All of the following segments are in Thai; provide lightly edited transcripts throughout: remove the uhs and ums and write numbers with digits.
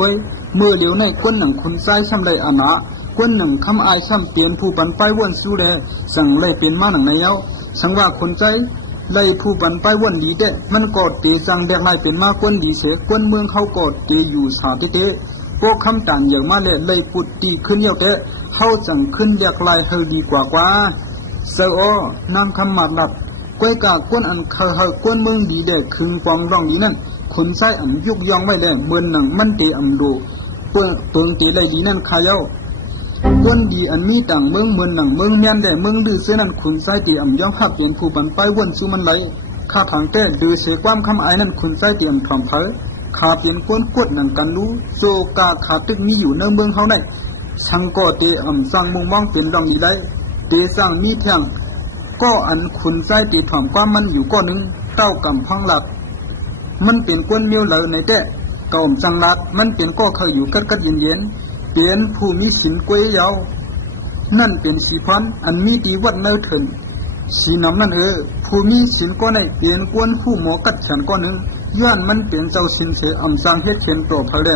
ก้อยเมื่อเหลียวในก้นหนังคุณใจช้ำเลยอาณาก้นหนังคำอายช้ำเปลี่ยนผู้ปันไปวนสู้แลสั่งเลยเปลี่ยนมาหนังในเย้าสังว่าคนใจเลยผู้ปันไปวนดีเด้มันกอดเตสั่งแดกไล่เป็นมาก้นดีเสก้นเมืองเขากอดเตอยู่สาเตพวกคำต่างเยอะมาเลยปุดตีขึ้นเยาเตเขาจังขึ้นเรียกลายเฮดีกว่าเซอนางคำมาดัดก้อยกาก้นอันเคยก้นเมืองดีเด้คึงฟองร่องดีนั่นคนใช้อันยุกยองไว้เลยเมือนหนังมันเตอันดูเปิงเตเลยดีนั่นขายเอาก้นดีอันมีต่างเมืองเมือนหนังเมืองเมียนได้เมืองดื้อเสียนั่นคนใช้เตอันย่อมหักเปลี่ยนผู้บันไปวนสู้มันไหลข้าทางเต้ดื้อเสความคำอายนั่นคนใช้เตอันทอมเพอขาเปลี่ยนก้นกดหนังกันรู้โซกาขาตึกมีอยู่ในเมืองเขาได้สังก็เตอันสร้างมุงมองเป็นรองดีได้เตสร้างมีเพียงก็อันคุณใจตีถ่อมความมันอยู่ก้อนหนึ่งเต้ากำพังหลับมันเป็นก้นเมียวเหลอในแต่เก่าจังหลัดมันเป็นก็เคยอยู่กัดเย็นเปลี่ยนผู้มีสินกวยยาวนั่นเป็นสีพันอันมีดีวัดเนื้อถึงสีน้ำนั่นผู้มีสินก้อนในเปลี่ยนก้นผู้หมอกัดฉันก้อนหนึ่งย้อนมันเป็นเจ้าสินเสอำสังเฮ็ดเขียนตัวเพลเด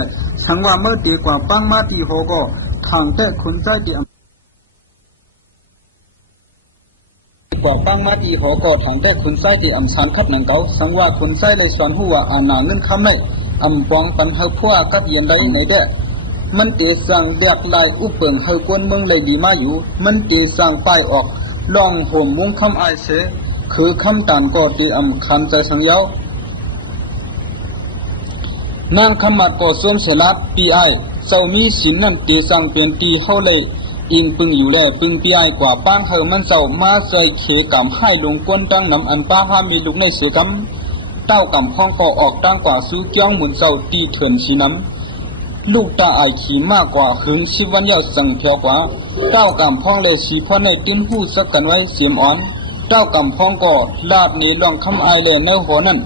สังว่าเมื่อดีกว่าปังมาตีโหก็ทางแต่คุณใจตีกว่าปังมาตีหอก็ทางแต่คุณไส้ที่อำสานขับหนังเก่าสังว่าคุณไส้เลยสอนหัวอานาเงินคำไม่อำปองปันเฮาพัวกับเย็นได้ในเด้มันเตสั่งเรียกลายอุปเปิงเฮากวนเมืองเลยดีมาอยู่มันเตสั่งป้ายออกลองห่มมุงคำอายเสคือคำตานก็ตีอำคำใจสังเยานางคำมัดก็สวมเสลัดปีไอเจ้ามีสินนั่นเตสั่งเปลี่ยนตีเฮาเลยอินปึงอยู่แลปึงปีไอกว่าป้างเฮมันเศร้ามาใจเขกำให้ลงก้นตั้งน้ำอันป้าหามีลูกในเสือกำเต้ากำห้องก็ออกตั้งกว่าสู้เกี้ยงหมุนเศร้าตีเถื่อนชีน้ำลูกตาไอขี่มากกว่าหึงชีวันเยาสั่งเพียวกว่าเต้ากำห้องเลยสีพ่อในติ้นหูสักกันไว้เสียมอ่อนเต้ากำห้องก็ลาดนี้ลองคำไอเลยในหัวนั้น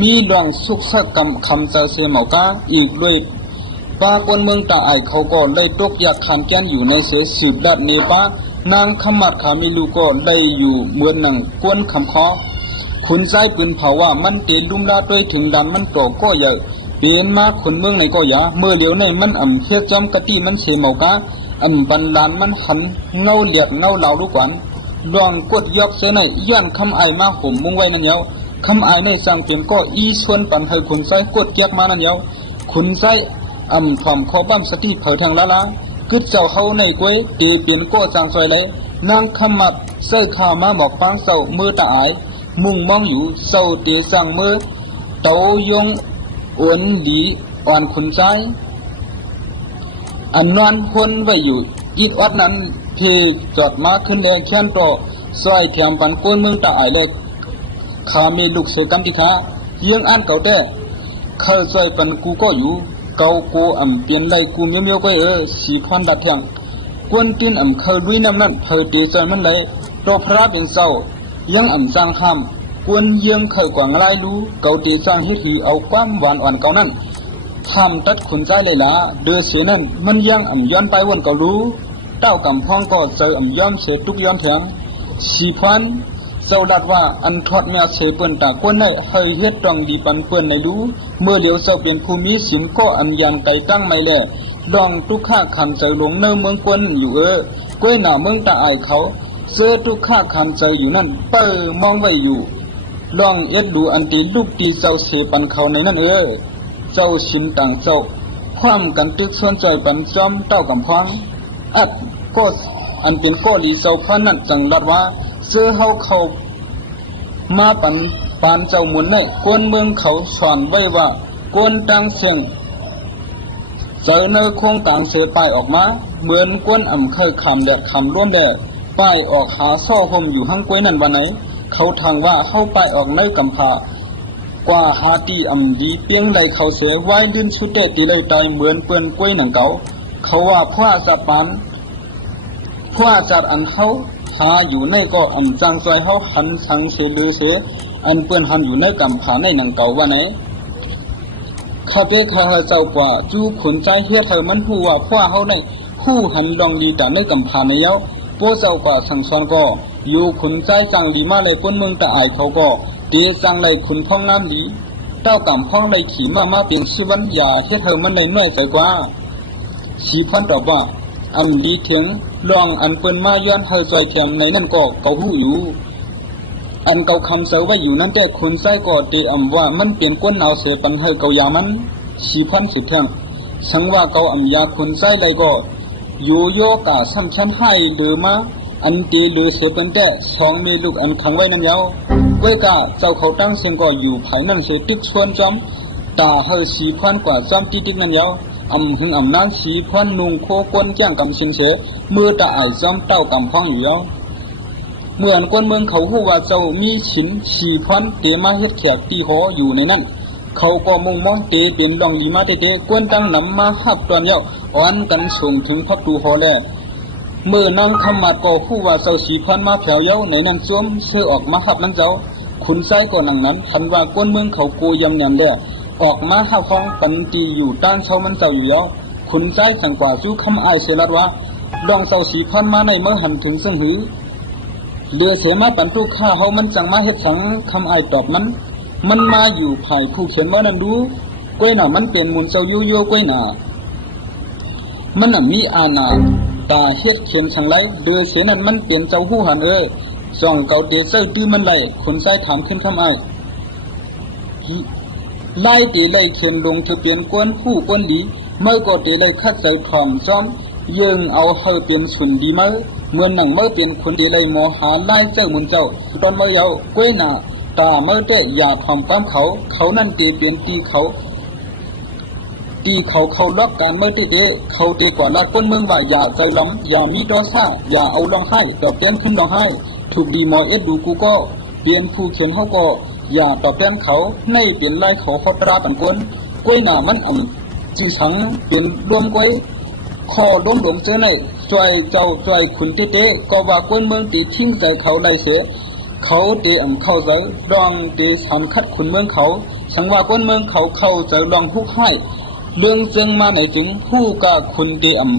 มีลองสุกสักคำเจ้าเสียเหมากาอีกด้วยป้าคนเมืองตาไอเขาก็เลยตกอยากขันแกนอยู่ในเสือสืบดัดนี้ป้านางขมัดขามิลูก็เลยอยู่เหมือนหนังกวนคำคอขุนใจปืนเผาว่ามันเตลุมลาด้วยถึงดันมันโตก็เยอะเปลี่ยนมาขุนเมืองในก็ยาเมื่อเลี้ยวในมันเทียจอมกะตีมันเสียเมากาบันดาลมันหันเงาเหลียดเงาเหลาลูกหวานลองกดยกเสในย้อนคำไอมาห่มมุงไว้นั่นเยาคำไอในสั่งเปลี่ยนก็อีส่วนปันให้ขุนใจกดยักมานั่นเยาขุนใจถ่อมขอบ้ามสติเผยทางละกึดเจ้าเขาในกวยเตีเปลี่ยนก็จางซอยเลยนางขมัดเสื้อขาวมาบอกฟังเศร้ามือตาอายมุ่งมองอยู่เศร้าเตีสั่งมือเตายงอ้วนดีอ่อนขุนใจอันนอนคนไว้อยู่อีกวัดนั้นเพจอดมาขึ้นแรงแค้นต่อซอยแถมปันก้นเมืองตาอายเลยขามีลูกเสือกันที่ขายังอ่านเก่าแต่เคยซอยปันกูก็อยู่เกากูเปลี่ยนไรกูเมียวไปสีพรดัดเถียงกวนตินเคยลุยน้ำนั้นเผยตีเจอมันเลยตัวพระเป็นเศร้ายังจางห้ามกวนยังเคยกว่างไรรู้เกาตีจางฮิตหีเอาความหวานอ่อนเกานั้นทำตัดขุนใจเลยล่ะเดือเสียนั้นมันยังย้อนไปวนเการู้เต้ากำพ้องก็เจอย้อมเสียทุกย้อนเถียงสีพันเจ้าดัดว่าทอดแมวเสเปิ่นตากวนในเฮยเฮ็ดตรองดีปันเปิ่นในรู้เมื่อเดียวเจ้าเป็นภูมิสินก็ยังไกลตั้งไม่แลดองทุกข้าคำใจหลงเนื้อเมืองกวนอยู่กล้วยหนาเมืองตาอายเขาเสื้อทุกข้าคำใจอยู่นั่นเปิ่มองไว้อยู่ลองเอ็ดดูอันตีลูกตีเจ้าเสปันเขาในนั่นเจ้าชินต่างเจ้าความกันตึกส่วนใจปันจอมเต้ากำพังอัดก็อันเป็นก็ลีเจ้าพันนั่นจังดัดว่าเสื้อเขามาปานเจ้าหมุนในกวนเมืองเขาสอนไว้ว่ากวนตังเสียงเจอเนื้อโคงต่างเสือป้ายออกมาเหมือนกวนเคยคำแดดคำร่วมแดดป้ายออกหาซ่อห่มอยู่ห้างกล้วยนั่นวันไหนเขาทางว่าเข้าป้ายออกในกำพากว่าหาตีดีเพียงใดเขาเสียไว้ลื่นสุดเดตีเลยตายเหมือนเปื้อนกล้วยหนังเก่าเขาว่าพ่อจะปานพ่อจัดเขาหาอยู่ในก็จางซอยเขาหันสังเสียดือเสียเปื้อนหันอยู่ในกำผาในหนังเก่าว่าไหนข้าเจ้าเจ้ากว่าจูขุนใจเฮียเธอมันหัวพ่อเขาในผู้หันดองดีแต่ในกำผาในเย้าพวกเจ้ากว่าสังสอนก็อยู่ขุนใจจังดีมาเลยป้นเมืองแต่อายเขาก็เตจังเลยขุนพ้องน้ำดี เต้ากำพ้องเลยขี่มาเปลี่ยนสุวรรณยาเฮ็ดเธอมันเลยน้อยใจกว่าสีพันตอบว่าอันดีเถียงลองอันเปิ้นมาย้อนเฮาจอยแถมในนั่นก็เกาหู้อยู่อันเกาคำเสาไว้อยู่นั่นแต่คุณไส้ก็ตีว่ามันเปลี่ยนก้นเอาเสียปันเฮเกายามันสีพันสุดเถิงสังว่าเกายาคุณไส้เลยก็โยโย่กะซ้ำชั้นให้เดือมาอันตีเลือเสียเป็นแต่สองเมลูกอันขังไว้นั่นยาวเวกะเจ้าเขาตั้งเสียงก็อยู่ภายนั่นเสียติดชวนจอมตาเฮสีพันกว่าจอมติดนั่นยาวหึงนั้นสีพันนุงโคก้นจ้างกำสิงเสมือตาไอจอมเต้ากำพ้องอยู่ยาวเมื่อนคนเมืองเขาหูว่าเจ้ามีฉินสีพันเตมาเฮ็ดแขกตีหออยู่ในนั้นเขาก็มุ่งมองเตเป็นลองดีมาเตกวนตั้งนำมาหับตอนยาวอ่อนกันส่งถึงพับตูหอแล้วเมื่อนางธรรมะก็หูว่าเจ้าสีพันมาแถวยาวในนั้นซ้มเสื้อออกมาหับนั้นเจ้าคุณไส้ก็นั่งนั้นคันว่าก้นเมืองเขาโกยำยำแล้วออกมาหับฟังปันตีอยู่ด้านเช้ามันเจ้าอยู่ยาวคุณไส้สั่งกว่าจู้คำอายเสลัดว่าลองเจ้าสีพันมาในเมื่อหันถึงซึ่งหือเดือเสมาปันทุกข้าเฮามันจังมาเฮ็ดสังคำอายตอบมันมาอยู่ภายผู้เขียนเมื่อนั้นดูก้วยหน่ามันเป็นมูลเจ้าโยโย่ก้วยหน่ามันมีอาณาตาเฮ็ดเขียนสังไรเดือเสนั้นมันเป็นเจ้าหู้หันส่องเกาเตเซตื้อมันไหลคนใส่ถามขึ้นคำอายไล่ตีไล่เขียนลงจะเปลี่ยนก้นผู้ก้นดีเมื่อก็ตีไล่คัดใส่ถอมซ้อมยิงเอาเฮาเป็นสุนดีเมื่อหนังเมื่อเป็นคนตีไล่โมหาไล่เจ้ามุนเจ้าตอนเมื่อยาวก้วยหน่าตาเมื่อได้อย่าทำความเขานั่นตีเปลี่ยนตีเขาล็อกการไม่ตีเขาตีกว่าละก้นเมืองว่าอย่าใจล้ำอย่ามีดอซ่าอย่าเอาลองให้ตอบแทนขึ้นลองให้ถูกดีมอดูกูก็เปลี่ยนผู้เขียนเขาก็อย่าตอบแทนเขาในเปลี่ยนไล่เขาเขาตราปันก้นก้วยหนามันจึงสังเป็นรวมก้วยคอล้มหลงเจอในจอยเจ้าจอยขุนตีก็ว่าก้นเมืองตีทิ้งใจเขาได้เสียเขาตีเข้าใจลองตีสามคัดขุนเมืองเขาสังว่าก้นเมืองเขาเข้าใจลองฮุกให้เรื่องจึงมาไหนจึงผู้กับคุณเตียม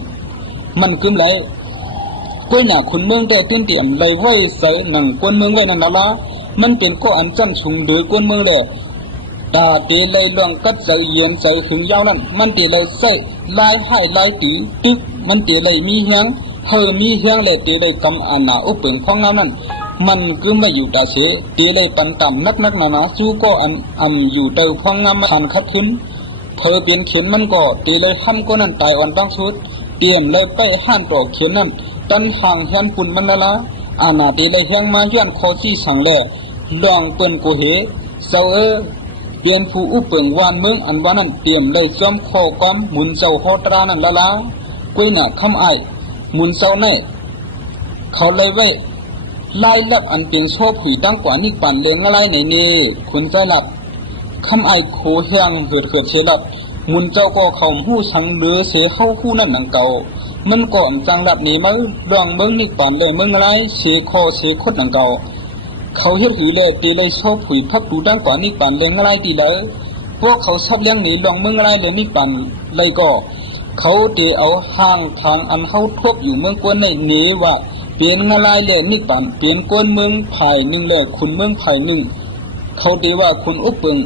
มันกึมไหลก้วยหน้าคุณเมืองแต่ตื้นเตียมเลยไว้ใส่หนังก้นเมืองไว้นั่นละมันเป็นก็อันจันชุงโดยก้นเมืองเลยตาเตเลยลองกัดใจเย็นใจถึงยาวนั้นมันเตเลยใส่ลายให้ลายตีตึกมันเตเลยมีเฮียงมีเฮียงเลยเตเลยกำอาณาอุปเปิงของนั้นมันก็ไม่อยู่ตาเสเตเลยปันต่ำนักนาสู้ก็อยู่เตาพองงามทันคัดขึ้นเปลี่ยนเขียนมันก็ตีเลยทำก็นั่นตายอ่อนบางสุดเตรียมเลยไปห้านต่อเขียนนั่นตันห่างเฮียนปุ่นมันละอาณาตีเลยเฮียงมาย้อนคอซี่สั่งแลลองเปิ้นโกเหเซาเปลี่ยนผู้อุปเปิงวานเมืองอันว่านั้นเตรียมเลยจอมคอความหมุนเจ้าฮอตรานั่นละกุ้ยหน้าคำไอหมุนเจ้าในเขาเลยไว้ไล่ลับอันเป็นโชคผีตั้งกว่านิปันเลี้ยงอะไรในนี้คุณใจหลับคำไอโคเฮียงเกิดเสียดับมุนเจ้าก็เขาหู้สังเดือเสียเข้าคู่นั่นหนังเก่ามันก่อนจังดับนี้มั้งดองเมืองนิปันเลยเมืองอะไรเสียคอเสียคดหนังเก่าเขาเฮ็ดหือเลยตีเลยโชคผีพับดูตั้งกว่านิปันเลี้ยงอะไรตีเลยพวกเขาชอบเลี้ยงหนีดองเมืองอะไรเลยนิปันเลยก็เขาตีเอาห่างทางอันเข้าทบอยู่เมืองกวนในนี้ว่าเปลี่ยนอะไรเลยนิปันเปลี่ยนกวนเมืองไผ่หนึ่งเลยคุณเมืองไผ่หนึ่งเขาตีว่าคุณอุปเปิง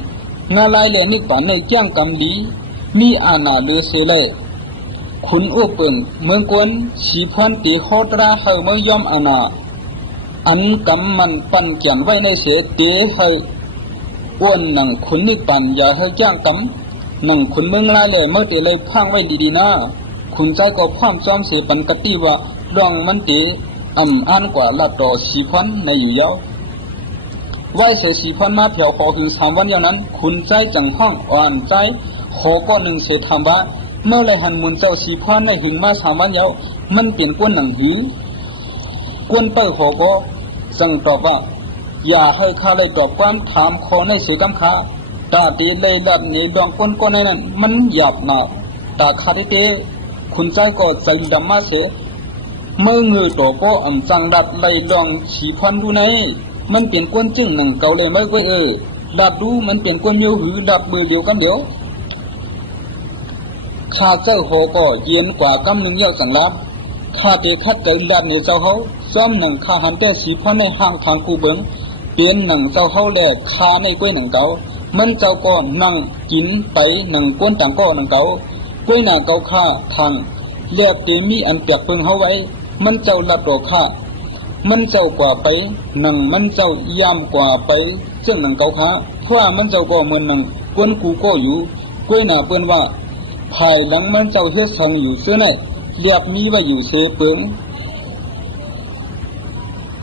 งาลายเลนิปันในจ้างกำดีมีอาณาเลือเสลคุณอุปเปิงเมืองกวนสีพันตีฮอตราเฮเมืองยอมอาณาอันกำมันปั่นเขียนไว้ในเสเตให้อ้วนหนังคุณนิปันอย่าให้จ้างกำหนังคุณเมืองลายเลยเมื่อเตเลยพังไว้ดีๆนะคุณใจก็พังจอมเสปันกติว่าดองมันเตอ่านกว่าลาดอสีพันในอยู่ยาวไว้เสียสีพันมาเพียวขอถึง3 วันอย่างนั้นคุณใจจังห้องอ่อนใจขอก็1เสียทำว่าเมื่อไรหันมุนเจ้าสีพันในหึงมา3 วันยาวมันเปลี่ยนก้นหนังหินก้นเปิดขอก็สั่งตอบว่าอย่าให้ข้าเลยตอบความถามขอในเสียกำขาตาตีเลยแบบนี้ดองก้นในนั้นมันหยาบหนาตาคาดิเตคุณใจก็ใจดำมาเสียเมื่อเงือตัวก็จังดัดเลยดองสีพันดูในมันเปลี่ยนก้นจึงหนังเก่าเลยไม่ไว้ดับดูมันเปลี่ยนก้นเดียวหือดับเบอร์เดียวกันเดียวข้าเจ้าโหก็เย็นกว่ากำหนึ่งเย้าสังลับข้าเตคัดเกินดับในเจ้าเขาซ้อมหนังข้าหันแต่สีพันในห้างทางกูเบิงเปลี่ยนหนังเจ้าเขาแหลกข้าในก้วยหนังเก่า มันเจ้าก็นั่งกินไปนั่งก้นต่างก็นั่งเก่าก้วยหน้าเก่าข้าทางเรียกเตมีอันเปียกเปิงเฮาไว้มันเจ้าลัดดอกข้ามันเจ้ากว่าไปนั่งมันเจ้าย่ำกว่าไปเจ้านั่งเก่าข้าเพราะมันเจ้าก็เหมือนนั่งก้นกูก็อยู่ก้วยหน้าเปิ้นว่าภายหลังมันเจ้าเฮ็ดทางอยู่เสื้อไหนเรียบมีไว้อยู่เสเปิง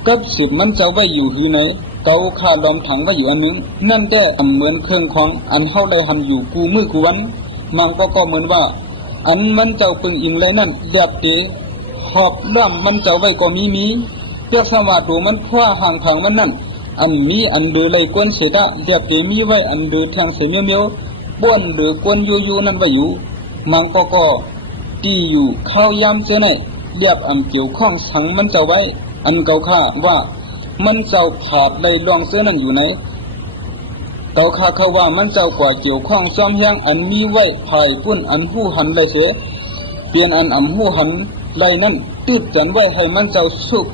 กับสิบมันเจ้าไว้อยู่ที่ไหนเกาข้าลอมถังไว้อยู่อันนึงนั่นแก่เหมือนเครื่องของอันเฮาได้ทำอยู่กูมือกูวันมันก็เหมือนว่าอันมันเจ้าปึงอิงเลยนั่นเรียบเตหอบล่ำมันเจ้าไว้ก็มีเพื่อสว่าตัวมันคว้าห่างทางมันนั่นอันมีอันเดือเลยกวนเสดะเรียบเตมีไว้อันเดือทางเสียเมียวบ้วนหรือกวนยูนั่นไว้อยู่มันก็ตีอยู่เข้ายามเจ้าไหนเรียบอันเกี่ยวข้องสังมันเจ้าไว้อันเก่าข้าว่ามันเจ้าผาดได้ลองเสื้อนั่นอยู่ไหนเก่าข้าเขาว่ามันเจ้ากว่าเกี่ยวข้องซ้อมแห้งอันมีไว้ภายปุ้นอันหู้หันเลยเสียเปลี่ยนอันหู้หันไรนั่นตืดกันไว้ให้มันเจ้าสุก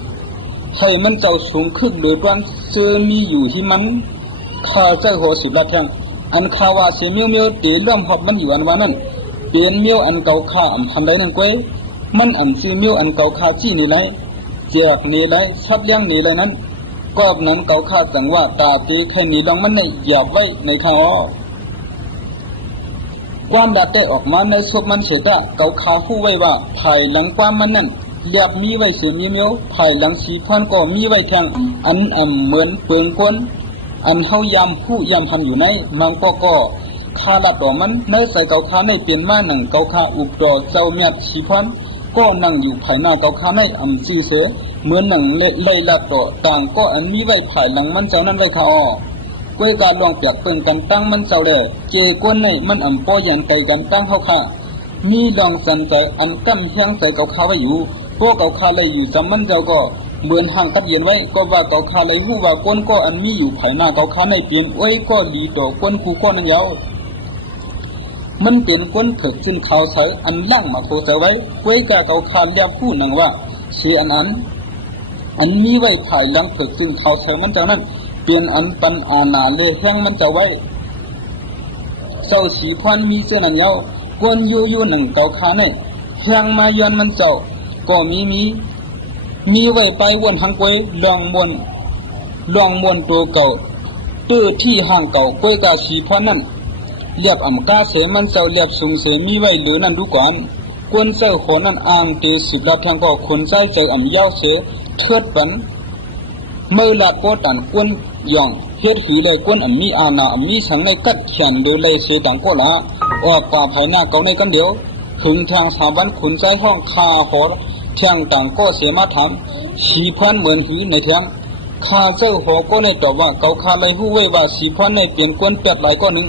ให้มันเจ้าสูงขึ้นหรือว่าเสื้อมีอยู่ที่มันข้าเจ้าหัวสิบละแทงอันข้าว่าเสียเมียวตีเริ่มหอบมันอยู่อันว่านั่นเปลี่ยนเมียวอันเก่าข้าอันทำไรนั่นก้วยมันอันซื้อเมียวอันเก่าข้าจี้นี่ไรเจียกนี่ไรชับยังนี่ไรนั้นก็นั้นเก่าข้าสั่งว่าตาตีแค่นี้ลองมันในหยาบไว้ในข้าความดัดได้ออกมาในศพมันเสดะเก่าข้าผู้ไว้ว่าภายหลังความมันนั่นเรียบมีไว้เสียเมียวภายหลังสีพันก็มีไว้แทงอันเหมือนเปิงก้นอันเฮายำผู้ยำพันอยู่ในมันก็ข้าละต่อมันในใส่เก่าข้าในเปลี่ยนมาหนังเก่าข้าอุบดอเจ้าเมียสีพันก็นั่งอยู่ภายหน้าเก่าข้าในจีเสือเหมือนหนังเล่ละต่อต่างก็อันมีไว้ภายหลังมันเจ้านั้นไว้ข้าก้วยการลองเปียกเปิงกันตั้งมันเจ้าเลยเจก้นในมันป้อยันไกกันตั้งเฮาข้ามีลองสันใจอันกั้มเชียงใส่เก่าข้าไว้อยู่พวกเก่าข้าเลยอยู่จำมันเจ้าก็เหมือนห่างกับเย็นไว้ก็ว่าเก่าข้าเลยหู้ว่าก้นก็อันมีอยู่ภายหน้าเก่าข้าในเปลี่ยนไว้ก็ดีต่อก้นกูก้อนนั้นยาวมันเป็นก้นเถิดซึ่งเขาใส่อันล่างมาโพสไว้ไว้แก่เก่าข้าเรียกผู้นังว่าเสียอันมีไว้ภายหลังเถิดซึ่งเขาใส่มันเจ้านั้นเปลี่ยนอันปันอาณาเลแห้งมันเจ้าไว้เจ้าสีพันมีเจ้านั้นยาวก้นยูหนึ่งเก่าข้าในแห้งมาย้อนมันเจ้าก็มีไว้ไปวนทางกวยลองมวนตัวเก่าตื้อที่ห่างเก่ากวยกาสีพันนั่นเรียบอ่ำกาเสมันเจ้าเรียบสูงเสมีไว้หรือนั่นดูก่อนกวนเจ้าโหนั่นอ่างเตสิบลับทางก็คนใจใจอ่ำยาวเสเทิดปันเมื่อลาก็ตันกวนย่องเฮ็ดหือเลยกวนอ่ำมีอาณาอ่ำมีสังในกัดเขียนดูเลยเสต่างก็ละออกป่าภายหน้าเก่าในกันเดียวถึงทางสาบันขุนใจห้องคาหอเที่ยงต่างก็เสียมาถามสีพันเหมือนหือในเที่ยงข้าเจ้าหอก็ในตอบว่าเก่าข้าเลยหู้ไว้ว่าสีพันในเปลี่ยนกวนแปดหลายก็หนึ่ง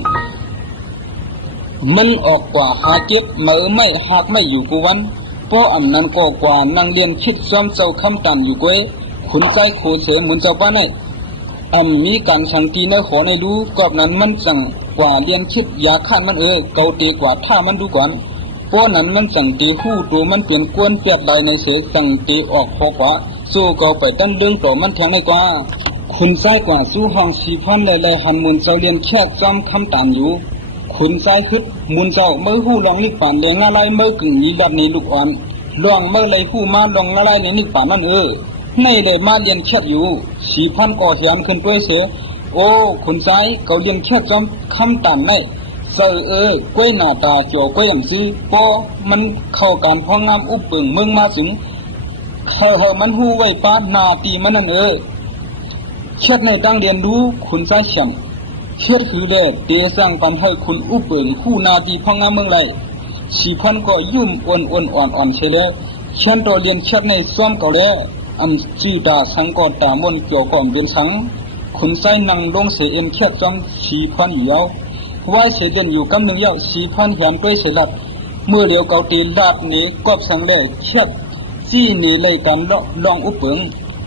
มันออกกว่าหาเก็บเมื่อไม่หากไม่อยู่กูวันเพราะนั้นก็กว่านั่งเรียนคิดซ้อมเจ้าคำตามอยู่ก้วยขุนใจโคเสมุนเจ้าป้าในมีการสังตีในหอในดูกอบนั้นมันจังกว่าเรียนคิดยาข้านมันเกาตีกว่าถ้ามันดูก่อนเพราะนั้นมันจังตีหู้ตัวมันเปลี่ยนกวนเปียดใดในเสจังตีออกพอกว่าสู้เกาไปตั้งดึงต่อมันแทงในกว่าขุนใจกว่าสู้ห้องสีพันเลยหันมุนเจ้าเรียนแค่จำคำตามอยู่ขุนใจฮึดมุนเจ้าเมื่อหู้ลองนิป่านแดงอะไรเมื่อกึ่งนี้แบบนี้ลูกอ่อนลองเมื่อไรหู้มาลองอะไรในนิป่านนั่นในเลยมาเรียนแค่อยู่สีพันก่อเหียนขึ้นด้วยเสียโอ้ขุนใจเขาเรียนแค่จำคำตามในเสือกล้วยหน้าตาเจียวกล้วยอย่างซื้อปอมันเข้าการพ้องงามอุปเปิงเมืองมาถึงมันหู้ไว้ป้านาตีมันนั่นเชิดในตั้งเรียนรู้ขุนใจเฉียมเชิดคือเด้เตะสร้างปันให้คุณอุปเปิงผู้นาตีพ้องงามเมืองไรสีพันก็ยุ่มอ่อนเฉลยเช่นตัวเรียนเชิดในซ้อมเก่าแล้วอันจีดาสังกอตามนเกี่ยวกับเดินสังขุนใจนั่งลงเสียเอ็มเชิดจอมสีพันยาวว่าเสียเดินอยู่กำนึงยาวสีพันแหนด้วยเสลัดเมื่อเดียวเกาตีลาดนี้ก็สังเลยเชิดจี้นี้เลยกันลองอุปเปิง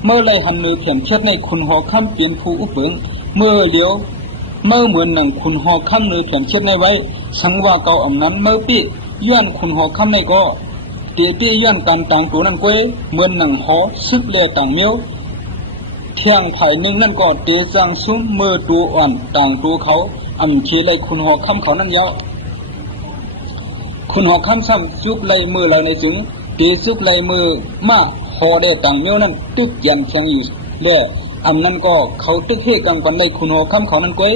เมื่อไรหันมือเพียงเชิดในคุณหอคำเปลี่ยนผู้อุปเปิงเมื่อเดียวเมื่อเหมือนหนังคุณหอคำมือเพียงเชิดในไว้สังว่าเก่าอ่ำนั้นเมื่อปีย้อนคุณหอคำในก็ตีย้อนการต่างตัวนั้นก้วยเหมือนหนังหอซึกเล่ต่างเมียวเที่ยงไผ่หนึ่งนั่นก็เตะจังซุ้มเมื่อตัวอ่อนต่างตัวเขา เคเลยคุณหอคำเขานั่นเยาคุณหอคำซ้ำจุกเลยมือเราในจึงตีจุกเลยมือมาหอได้ต่างเมียวนั้นตึกยันเชียงอยู่เล่นั้นก็เขาตึกเฮกังปันในคุณหอคำเขานั่นก้อย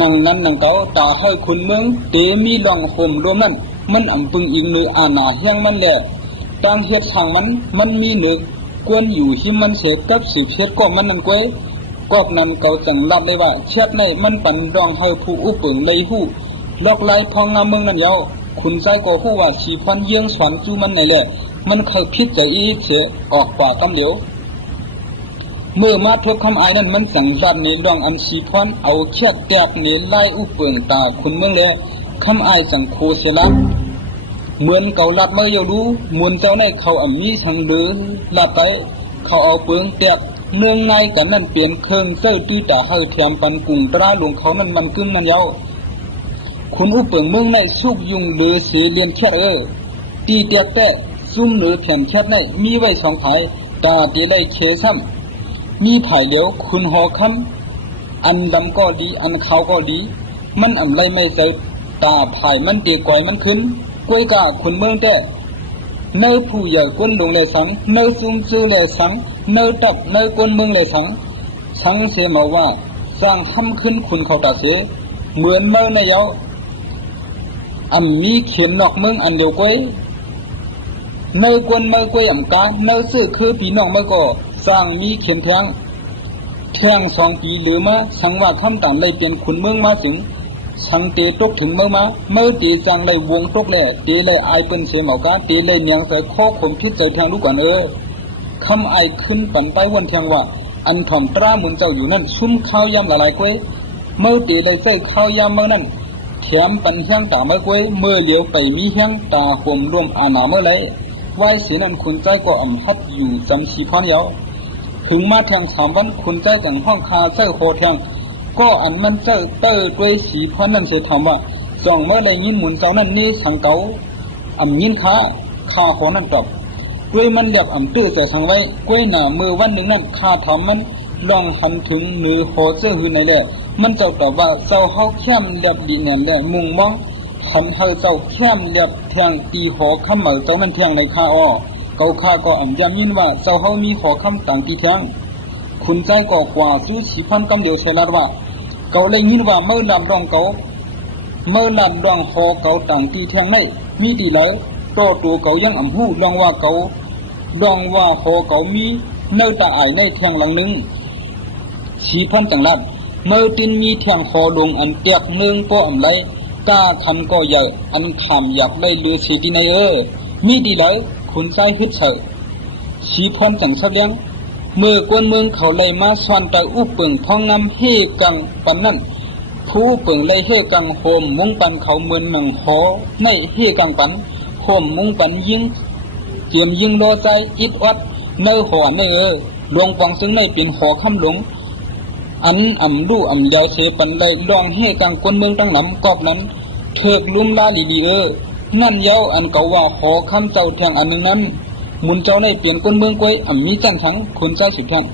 นั่งนั้นนั่งเก่าตาให้คุณเมืองเตมีลองห่มรวมนั้นมันปึงอิงเลยอาณาเฮียงมันแหละตั้งเฮ็ดทางมันมีเนื้อกวนอยู่ที่มันเสกกับสืบเฮ็ดก็มันนั่นก้อยกอบนั้นเก่าจังรับได้ว่าเช็ดในมันปันดองให้ผู้อุปึงในหู้ลอกไล่พองงามเมืองนั่นเยาคุณใจก็ผู้ว่าชีพันเยื่องสวนจูมันในแหละมันเคยพิษใจอีเสียออกกว่ากำเดียวเมื่อมาทบคำอายนั้นมันสังรัดในดองชีพันเอาเชือกแตกในไล่อุปึงตาคุณเมืองเลยคำอายสังโคเสลัดเหมือนเก่าลัดเมื่อยรู้มวลเจ้าในเขามีทางเดือลัดไปเขาเอาเปลืองแตกเนื่องในกันนั่นเปลี่ยนเครื่องเสื้อตีตาให้แถมปันกุ่งตราหลวงเขานั่นมันกึ่งมันเยาคุณอุปเปิงเมืองในสุกยุงหรือเสียเลียนแค่ตีเตียกแต่ซุ่มหรือแถมแค่ในมีไว้สองผายตาตีได้เคซ้ำมีผายเดียวคุณหอคำอันดำก็ดีอันขาวก็ดีมันไรไม่ใส่ตาผายมันตีก่อยมันขึ้นกล้วยกาคุณเมืองแต่เนื้อผู้ใหญ่ก้นลงเลยสังเนื้อซุ่มซื้อเลยสังเนื้อตับเนื้อก้นเมืองเลยสังเสียมาว่าสร้างทำขึ้นคุณเขาตาเสียเหมือนเมื่อในเย้ามีเข็มนอกเมืองอันเดียวก้อยเนื้อกวนเมื่อก้อยกาเนื้อซื้อคือปีนอกเมื่อก็สร้างมีเข็มแทง2 ปีหรือมาสังว่าคำต่างได้เปลี่ยนคุณเมืองมาถึงสังเตตกถึงเมื่อตีจังได้วงตกแหล่ตีเลยไอเป็นเสียหมากาตีเลยเนียงใส่ข้อข่มพิษใจทางลูกกันคำไอขึ้นปั่นไปวันเทียงว่าอันถ่อมตรามุนเจ้าอยู่นั่นชุ่มข้าวยำละลายก้อยเมื่อตีเลยใส่ข้าวยำเมื่อนั้นแถมปันเฮียงตาเมื่อก้อยเมื่อเลี้ยวไปมีเฮียงตาห่มรวมอาณาเมื่อไรไว้สีนั้นคุณใจก็ฮัดอยู่จำชีพอนเยาถึงมาแทง3 วันคุณใจจังห้องคาเสื้อโคแทงก็มันเจอเตอด้วยสีพอนนั่นเสียถามว่าส่องเมื่อไรยินหมุนเจ้านั่นนี่สังเก่ายินข้าของนั่นตอบด้วยมันเดียบตื้อใส่ทางไว้กล้วยหน้ามือวันหนึ่งนั่นข้าถามมันลองหันถึงหรือโหเสื้อหือในแหละมันเจ้าตอบว่าเจ้าเฮาเข้มเดียบดีแน่แหละมุงมองทำให้เจ้าเข้มเดียบแทงตีหอคำเหมือเจ้ามันแทงในข้าเกาข้าก็ย้ำยินว่าเจ้าเฮามีหอคำต่างตีแทงคุณใจก็กว่าสู้สีพันกำเดียวเสลัดว่าเกาเลยยินว่าเมื่อลำรองเกาเมื่อลำรองหอเกาต่างตีแทงในมีดีเลยโตตัวเกายังหูลองว่าเกาลองว่าหอเกามีเนื้อตาไอในแทงหลังนึงสีพันจังลัดเมื่อตินมีแทงหอลงอันเตียกเนืองก็ไรกล้าทำก็ใหญ่อันขามอยากได้เลือสีดีในมีดีเลยคุณใจฮึดเฉยสีพันจังเสลียงเมื่อกวนเมืองเขาเลยมาสวนแต่อุปเปิงท้องน้ำเฮกังปันนั่นผู้เปิงเลยเฮกังโฮมมุงปันเขาเหมือนหนังหอในเฮกังปันโฮมมุงปันยิงเตรียมยิงโลใจอิดวัดเนื้อหัวเนื้อหลวงปองซึ่งในเป็นหอคำหลงดูยาวเสปันเลยลองเฮกังกวนเมืองตั้งน้ำกอบนั้นเถิกลุ่มลาลีนั่นเย้าอันเก่าว่าหอคำเจ้าแทงอันหนึ่งนั้นมุนเจ้าในเปลี่ยนกวนเมืองก้อยมีจังทั้งคนเจ้าสุดแทง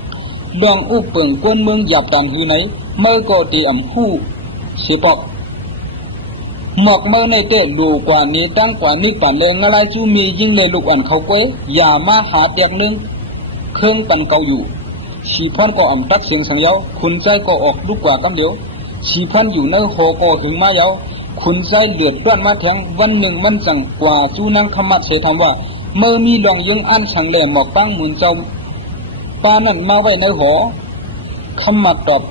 ลองอุปเปิงกวนเมืองหยาบตันหือไหนเมื่อก็ตีหู้เสียปอกหมอกเมื่อในเตะดูกว่านี้ตั้งกว่านี้ปั่นเลยงอะไรจูมียิ่งเลยลูกอันเขาก้อยอย่ามาหาแตกนึงเครื่องปั่นเก่าอยู่ชีพันก็ตัดเสียงสังเยาคุณใจก็ออกลูกกว่ากำเดียวชีพันอยู่ในหอก็หึงมาเยาคุณใจเดือดร้อนมาแทงวันหนึ่งมันจังกว่าจูนังขมัดเสทำว่าเมื่อมีลองยังอันสังแหลมหมอกตั้งหมุนเจ้าป้านั่นมาไว้ในหอขมัดตอบ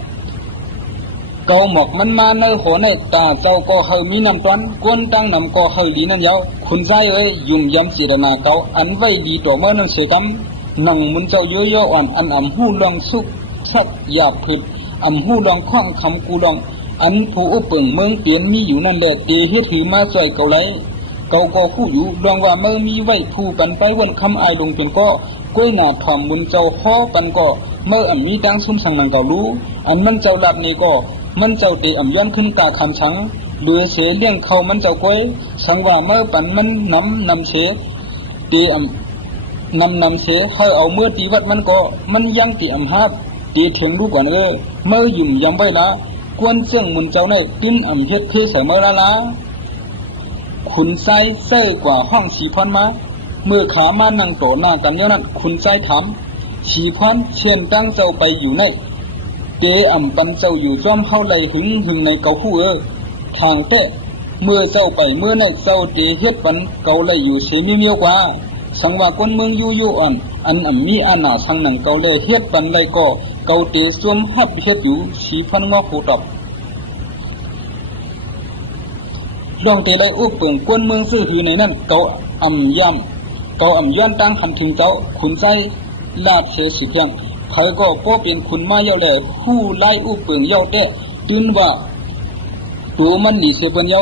เกาหมอกมันมาในหอในตาเจ้าก็เฮามีน้ำตอนก้นตั้งน้ำก็เฮาดีนั่นเยาคุณใจยุ่งยำจีรนาเกาอันไว้ดีต่อเมื่อนั้นเสกำนั่งมุนเจ้าเยอะๆอ่อนอันหูลองสุกแทบหยาบผิดหูลองคว้างคำกูลองอันผู้อุปเปิงเมืองเปลี่ยนมีอยู่นั่นแหละตีเฮ็ดถือมาใส่เกาไหลเกาก็คู่อยู่ลองว่าเมื่อมีไว้ผู้ปันไปวันคำอายลงเป็นก็กล้วยหนาถอมมุนเจ้าห่อปันก็เมื่อมีตั้งซุ่มสังนังเการู้มันเจ้าหลับนี้ก็มันเจ้าตีย้อนขึ้นกาคำชังเดือเสเลี้ยงเขามันเจ้ากล้วยสังว่าเมื่อปันมันนำเสตีนำเสให้เอาเมื่อตีวัดมันก็มันยังตีฮับตีเถียงรู้ก่อนเมื่อยุ่มยังไว้ละ กวนเสื่องมุนเจ้าในติ้นอ่ำเฮ็ดคือเสมอละละขุนใจเซ่กว่าห้องสีพรมาเมื่อขามานั่งโตหน้ากันเยอะนั้นขุนใจถามสีพรเชียนตั้งเจ้าไปอยู่ในเกอ่ำปันเจ้าอยู่จ้อมเข้าไหลหึงในเกาหูทางเตะเมื่อเจ้าไปเมื่อในเจ้าเตเฮ็ดปันเกาไหลอยู่เสียมีกว่าสังว่าคนเมืองยู่อ่อนอันมีอาณาสังหนังเกาเลยเฮ็ดปันไรก็เกาเตสวมฮอดเฮ็ดอยู่สีพันงอผูตอบลองเตไลอุปเปิงกวนเมืองซื่อหือในนั้นเกาอ่ำย้อนตั้งหันถึงเจ้าขุนใจลาดเสสิเพียงใครก็ป้อเป็นขุนมาเยาแหล่ผู้ไล่อุปเปิงเยาเตะตื่นว่าตัวมันหนีเสียเปิ้นเยา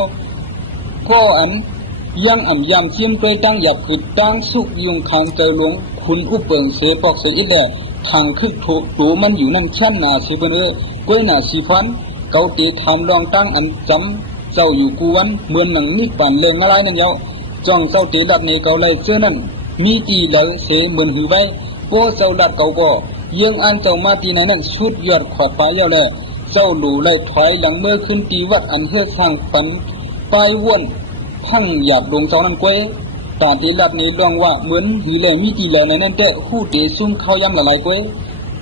ก็อันยังอ่ำยำจิ้มไปตั้งหยัดคือตั้งสุกยุงคางเจอหลวงคุณอุปเปิงเสปอกเสอีแหล่ทางคึกโถตัวมันอยู่นั่นชั้นหนาเสียเปิ้นก้วยหนาสีฟันเกาเตทำลองตั้งอันจำเจ้าอยู่กูวันเหมือนหนังนิปั่นเลื่องอะไรนั่นเยาจ้องเจ้าเตดับในเกาเลยเจ้านั่นมีตีเหลวเสเหมือนหือไว้โป้เจ้าดับเกาก็ยังอันเจ้ามาตีในนั้นชุดยอดขวดปลายเยาเลยเจ้าหลูไล่ถอยหลังเมื่อขึ้นตีวัดอันเฮือสร้างปันปลายวนพังหยาบดวงเจ้านั่นก้วยตาตีดับนี้ลองว่าเหมือนหือเลยมีตีเหลวในนั้นแต่คู่เตซุ่มเข้าย้ำละลายก้วย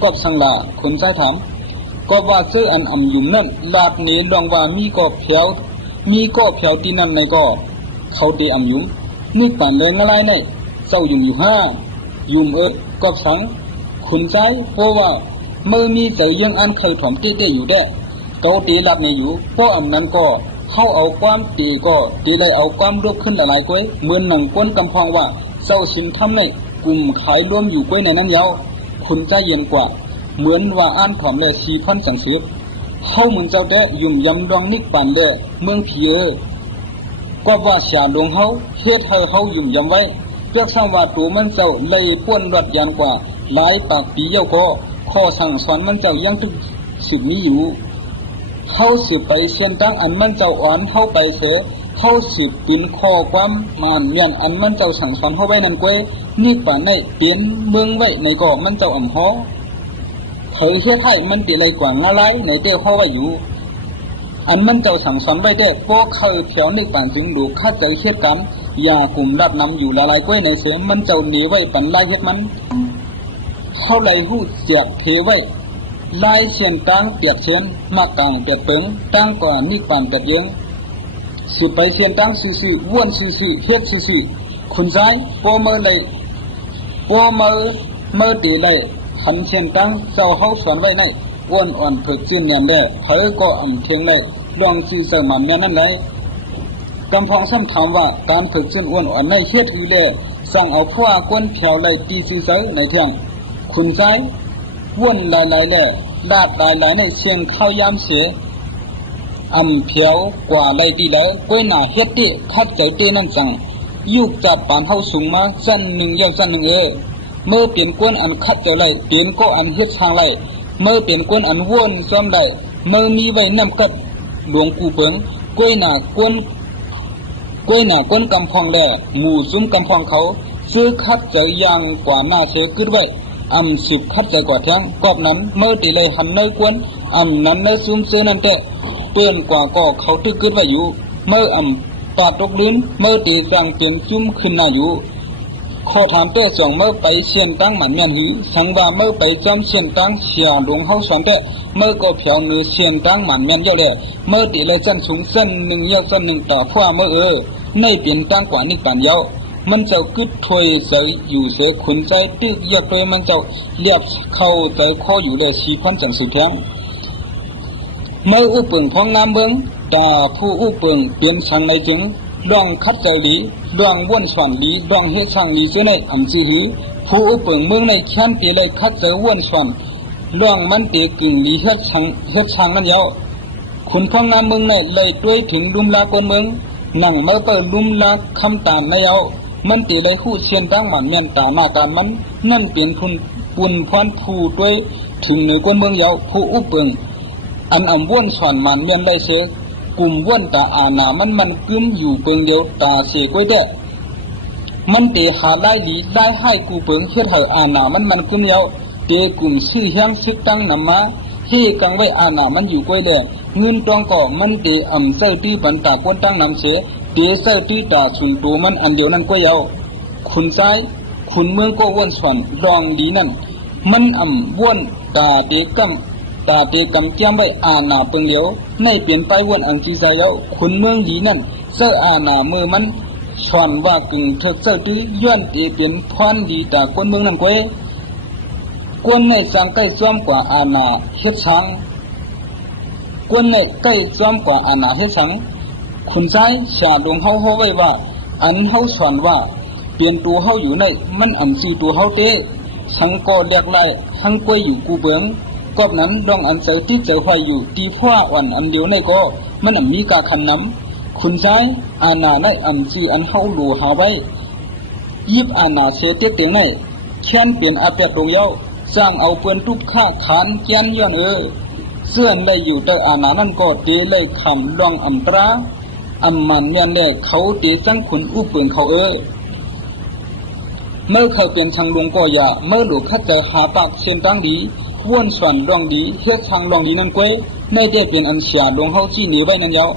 ก็สังลาคนใจถามก็ว่าเจ้าอันอ่ำยุ่มนั่นลาดนี้ลองว่ามีก็เพียวตีนั่นในก็เขาเตอ่ำยุ่มนี่ปั่นเลยอะไรในเจ้ายุ่มอยู่ยุ่มก็สังขุนใจเพราะว่าเมื่อมีเจ้ายังอันเคยถ่อมเต้อยู่ได้เกาตีหลับในอยู่เพราะอ่ำนั้นก็เข้าเอาความตีก็ตีเลยเอาความรบขึ้นละลายก้วยเหมือนหนังก้นกำพองว่าเจ้าสิงทำในกลุ่มขายร่วมอยู่ก้วยในนั้นยาวขุนใจเย็นกว่าเหมือนว่าอ่านถ่อมเลยสีพันสังเสพเข้าเหมือนเจ้าแต่ยุ่มยำดองนิกปั่นเลยเมืองผีก็ว่าเสียหลวงเขาเฮ็ดเขายุ่มยำไว้เพื่อสร้างว่าตัวมันเจ้าเลยป้วนรถยันกว่าหลายปากปีเย้าก็ข้อสั่งสอนมันเจ้ายังถึงสุดนี้อยู่เขาสืบไปเส้นตั้งอันมันเจ้าอ่อนเข้าไปเสือเขาสืบปินข้อความมานเมียนอันมันเจ้าสั่งสอนเขาไว้นั่นก้วยนี่ป่านในเปลี่ยนเมืองไว้ในก็มันเจ้าอ่ำฮ้อเคยเฮ็ดให้มันติเลยกว่างอะไรในเต้าเขาไว้อยู่อันมันเจ้าสั่งสอนไว้ได้พวกเขาเถียวนี่ป่านถึงดูข้าใจเฮ็ดกรรมอย่ากลุ่มรับนำอยู่ละลายก้วยในเสือมันเจ้าหนีไว้ปันลายเฮ็ดมันเขาไหลหูเสียบเทไว้ลายเชียนกลางเปียกเชียนมากลางเปียกเปิงตั้งกว่านี่ป่านเปียกเยงสืบไปเชียนตั้งซื่อๆว้วนซื่อๆเฮ็ดซื่อๆคุณใจพอเมื่อเลยพอเมื่อตีเลยขันเชียนตั้งเจ้าเขาสอนไว้ในอ้วนอ่อนเผือกจืนแหนมได้เผยก็อ่ำเทียงเลยลองซื่อเสมันแม่นั่นเลยกำพองซ้ำถามว่าการฝึกจนอ้วนอ่อนในเฮ็ดอีเล่สั่งเอาผ้าก้นแถวเลยตีซื่อเสในเที่ยงคุณใจว่นหลายๆแล่ลาดหลายๆในเชียงเข้ายามเสียเพียวกว่าเลยดีแล้วก้วยหน้าเฮ็ดติคัดใจเต้นั่นจังยุกจับปานเฮาสูงมาจันหนึ่งอย่างจันหนึ่งเมื่อเปลี่ยนก้นอันคัดเจ้าไรเปลี่ยนก็อันเฮ็ดทางไรเมื่อเปลี่ยนก้นอันว่นซ้อมไรเมื่อมีไว้น้ำกัดหลวงกูเปิงก้วยหน้าก้นกำพองแหล่หมู่ซุ้มกำพองเขาซื้อคัดใจยางกว่าหน้าเชกึดไว้สิบคัดใจกว่าแท้งกอบนั้นเมื่อตีเลยหันเนื้อกวนนั้นเนื้อซุ้มซื้อนั่นแต่เปื้อนกว่าก็เขาตึกกึดไว้อยู่เมื่อปาดตกลิ้นเมื่อตีกลางเตียงจุ้มขึ้นหน้าอยู่ข้อถามเต้ส่งเมื่อไปเชียนตั้งหมันเมียนหีสังว่าเมื่อไปจำเชียนตั้งเสียหลวงเฮาสอนเต้เมื่อก็เพียวเนื้อเชียนตั้งหมันเมียนเยอะเลยเมื่อตีเลยจันสูงเส้นหนึ่งยาวเส้นหนึ่งต่อฟ้าเมื่อในเปลี่ยนตั้งกว่านี่กันเยามันเจ้ากึดถอยเสยอยู่เสขุนใจตึกยอดเลยมันเจ้าเรียบเข้าใจข้ออยู่เลยชีพันจังสุดแท้งเมื่ออุปเปิงพองน้ำเบิ้งตาผู้อุปเปิงเปลี่ยนสังในจึงลองคัดใจหลีลองว่นสวนหลีลองเฮ็ดช่างหลีเสในจีหีผู้อุปเปิงเมืองในแค้นเปียเลยคัดใจว่นสวนลองมันเปียกึ่งหลีเฮ็ดช่างนั่นเยาคุณพองน้ำเมืองในเลยด้วยถึงลุมลาคนเมืองนั่งเมื่อเปิดลุมลาคำตามในเยามันตีเลยคู่เชียนตั้งหมันเมียนตามาการมันนั่นเปลี่ยนคุณปุ่นพวนผู้ด้วยถึงในคนเมืองเยาผู้อุปเปิงอันว่นสวนมันเมียนได้เสกลุ่มว่นตาอาณามันกึ้มอยู่เปิงเดียวตาเสียก้อยเด้มันเตะหาได้ดีได้ให้กูเปิงเพื่อเถออาณามันกึ้มเยาเตะกลุ่มชื่อเฮียงซิกตั้งนำมาเฮ ที่กังไว้อาณามันอยู่ก้อยแลเงินตองก็มันเตอำเซอที่ปันตากวนตั้งนำเสเตเซอที่ตาสุนตูมันอันเดียวนั้นก้อยเอาคุณซ้ายคุณเมืองก็วนสวนรองดีนั่นมันวนตาเตกัมตาเตกัมแก้มไว้อาณาเปิงเดียวในเปลี่ยนไปวนอังจีใจแล้วคุณเมืองดีนั่นเซออาณามือมันสวนว่ากึ่งเถิดเซอที่ย้อนเตเปลี่ยนพรดีตากวนเมืองนั่นก้อยกวนในสังใกล้ซ้อมกว่าอาณาเฮ็ดสังกวนในใกล้ซ้อมกว่าอาณาเฮ็ดสังคุณซ้ายชาดงเฮาไว้ว่าอันเฮาสอนว่าเปลี่ยนตัวเฮาอยู่ในมันซีตัวเฮาเตสังก็เรียกไล่หังกวยอยู่กูเบิงกอบนั้นดองอันเสที่เจอไฟอยู่ตีฟ้าอ่อนอันเดียวในก็มันมีกาคันน้ำคุณซ้ายอาณาในซีอันเฮาหลูหาไว้ยิบอาณาเสเตียงในแค้นเปลี่ยนอาเปียดดงเย้าสร้างเอาเปืนทุกข้าขานแกนย้อนเสื่อนได้อยู่แต่อาณานั้นก็เตเลยคำลองตรามันเนี่ยเนี่ยเขาเตจังขุนอุปืนเขาเมื่อเขาเป็นช่างลงก็อย่าเมื่อหลูกเข้าใจหาปากเส้นตั้งดีว่นส่วนรองดีเฮ็ดทางรองดีนั่นก้วยไม่ได้เป็นอันเสียลงเฮาจี้หนีไว้นั่นยาว